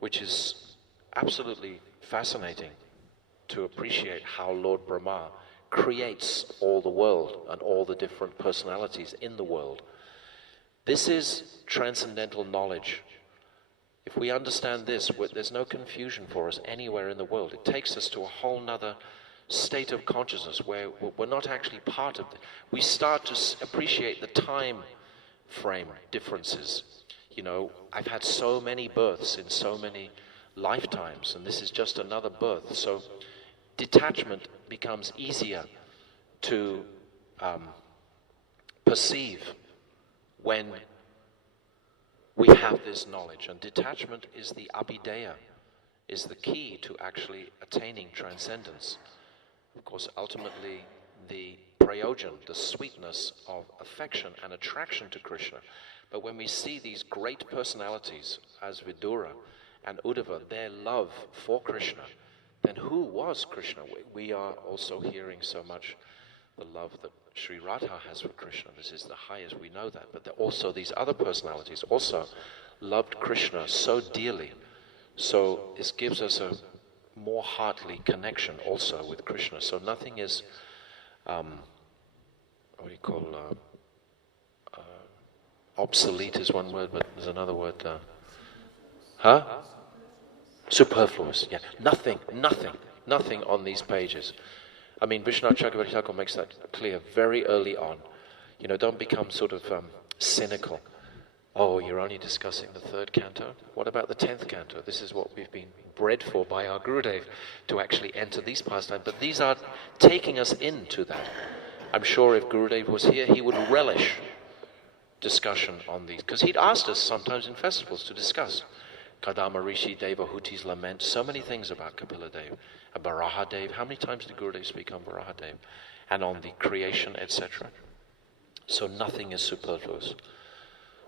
which is absolutely fascinating to appreciate how Lord Brahma creates all the world and all the different personalities in the world. This is transcendental knowledge. If we understand this, there's no confusion for us anywhere in the world. It takes us to a whole nother state of consciousness where we're not actually part of it. We start to appreciate the time frame differences. You know, I've had so many births in so many lifetimes, and this is just another birth. So detachment becomes easier to perceive when we have this knowledge. And detachment is the abhideya, is the key to actually attaining transcendence. Of course, ultimately, the prayojan, the sweetness of affection and attraction to Krishna. But when we see these great personalities as Vidura and Uddhava, their love for Krishna, then who was Krishna? We are also hearing so much the love that Sri Radha has for Krishna. This is the highest, we know that. But there also these other personalities also loved Krishna so dearly. So this gives us a more heartly connection also with Krishna. So nothing is, obsolete is one word, but there's another word. Superfluous, yeah. Nothing on these pages. I mean, Vishnu Chakravarti Thakur makes that clear very early on. You know, don't become sort of cynical. Oh, you're only discussing the 3rd canto? What about the 10th canto? This is what we've been bred for by our Gurudev, to actually enter these pastimes. But these are taking us into that. I'm sure if Gurudev was here, he would relish discussion on these, because he'd asked us sometimes in festivals to discuss Kadama Rishi, Devahuti's lament, so many things about Kapila Dev, Varaha Dev. How many times did Gurudev speak on Varaha Dev? And on the creation, etc. So nothing is superfluous.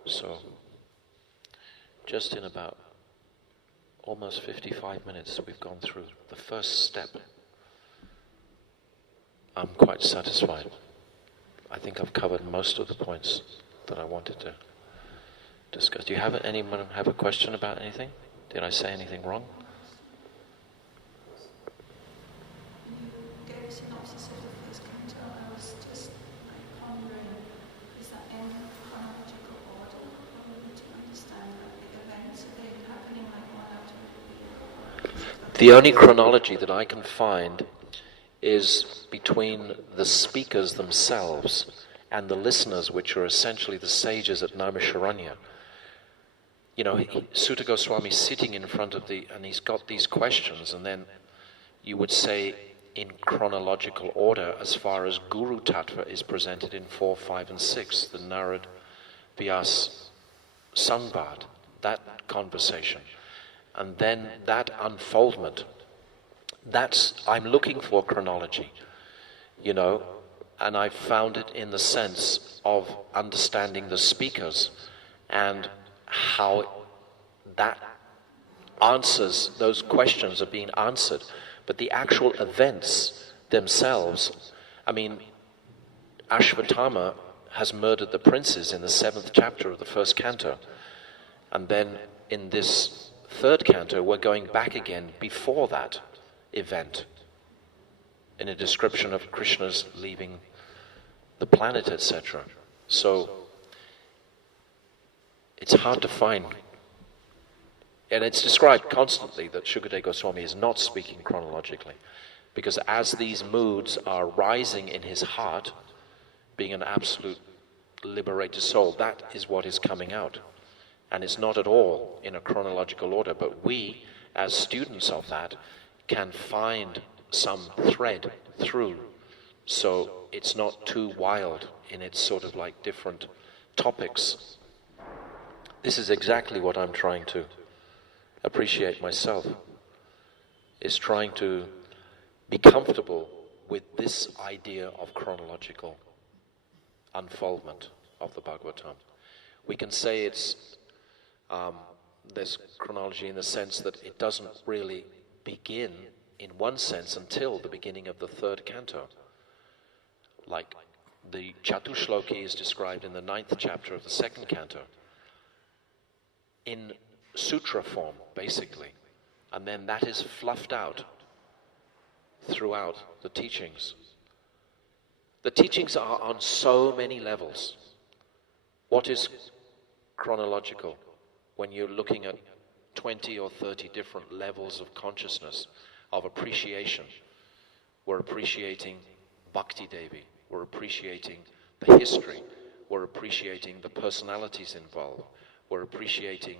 So, just in about almost 55 minutes, we've gone through the first step. I'm quite satisfied. I think I've covered most of the points that I wanted to discuss. Do you have anyone have a question about anything? Did I say anything wrong? You gave a synopsis of the first canto. I was just pondering, is that in chronological order? Or we need to understand that the events are they happening like one after the other? The only chronology that I can find is between the speakers themselves and the listeners, which are essentially the sages at Naimisharanya. You know, Sutta Goswami sitting in front of and he's got these questions, and then you would say in chronological order as far as Guru Tattva is presented in 4, 5, and 6, the Narad Vyas Sanvad, that conversation. And then that unfoldment, I'm looking for chronology, you know, and I found it in the sense of understanding the speakers and how that answers, those questions are being answered. But the actual events themselves, I mean, Ashvatthama has murdered the princes in the 7th chapter of the first canto. And then in this 3rd canto, we're going back again before that event in a description of Krishna's leaving the planet, etc. So it's hard to find, and it's described constantly that Shukadev Goswami is not speaking chronologically, because as these moods are rising in his heart, being an absolute liberated soul, that is what is coming out. And it's not at all in a chronological order, but we, as students of that, can find some thread through, so it's not too wild in its sort of like different topics. This is exactly what I'm trying to appreciate myself, is trying to be comfortable with this idea of chronological unfoldment of the Bhagavatam. We can say it's there's chronology in the sense that it doesn't really begin in one sense until the beginning of the 3rd canto. Like the Chatushloki is described in the 9th chapter of the 2nd canto in sutra form, basically. And then that is fluffed out throughout the teachings. The teachings are on so many levels. What is chronological? When you're looking at 20 or 30 different levels of consciousness, of appreciation. We're appreciating Bhakti Devi, we're appreciating the history, we're appreciating the personalities involved, we're appreciating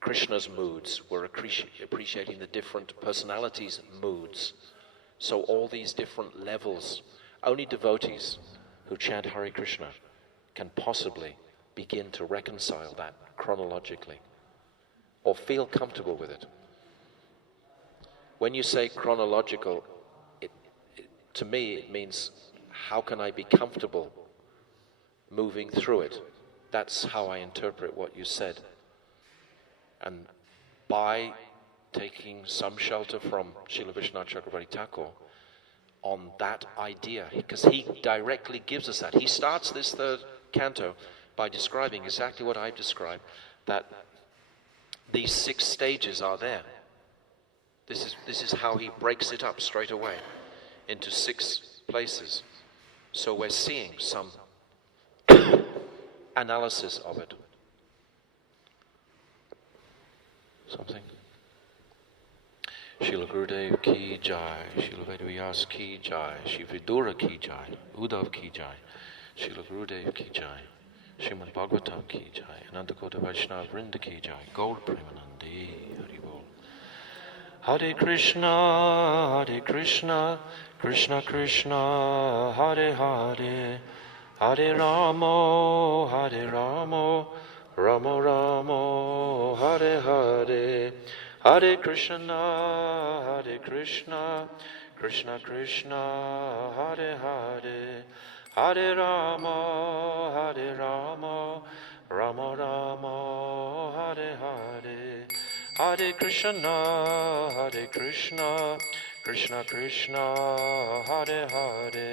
Krishna's moods, we're appreciating the different personalities' moods. So all these different levels, only devotees who chant Hare Krishna can possibly begin to reconcile that chronologically or feel comfortable with it. When you say chronological, to me it means how can I be comfortable moving through it? That's how I interpret what you said. And by taking some shelter from Srila Vishwanath Chakravarti Thakur on that idea, because he directly gives us that. He starts this 3rd canto by describing exactly what I've described, that these 6 stages are there. This is how he breaks it up straight away into 6 places. So we're seeing some analysis of it. Something. Srila Gurudev ki jai, Srila Vedavyas ki jai, Sri Vidura ki jai, Uddhava ki jai, Srila Gurudev ki jai, Srimad Bhagavatam ki jai, Anantakota Vaishnava Vrinda ki jai, Gaur Premanandi, Hari Bol. Hare Krishna, Krishna Krishna, Hare Hare, Hare Ramo, Ramo Ramo, Hare Hare, Hare Krishna, Krishna Krishna, Hare Hare, Hare Ramo, Ramo Ramo, Hare Hare, Hare Krishna, Krishna Krishna, Hare Hare.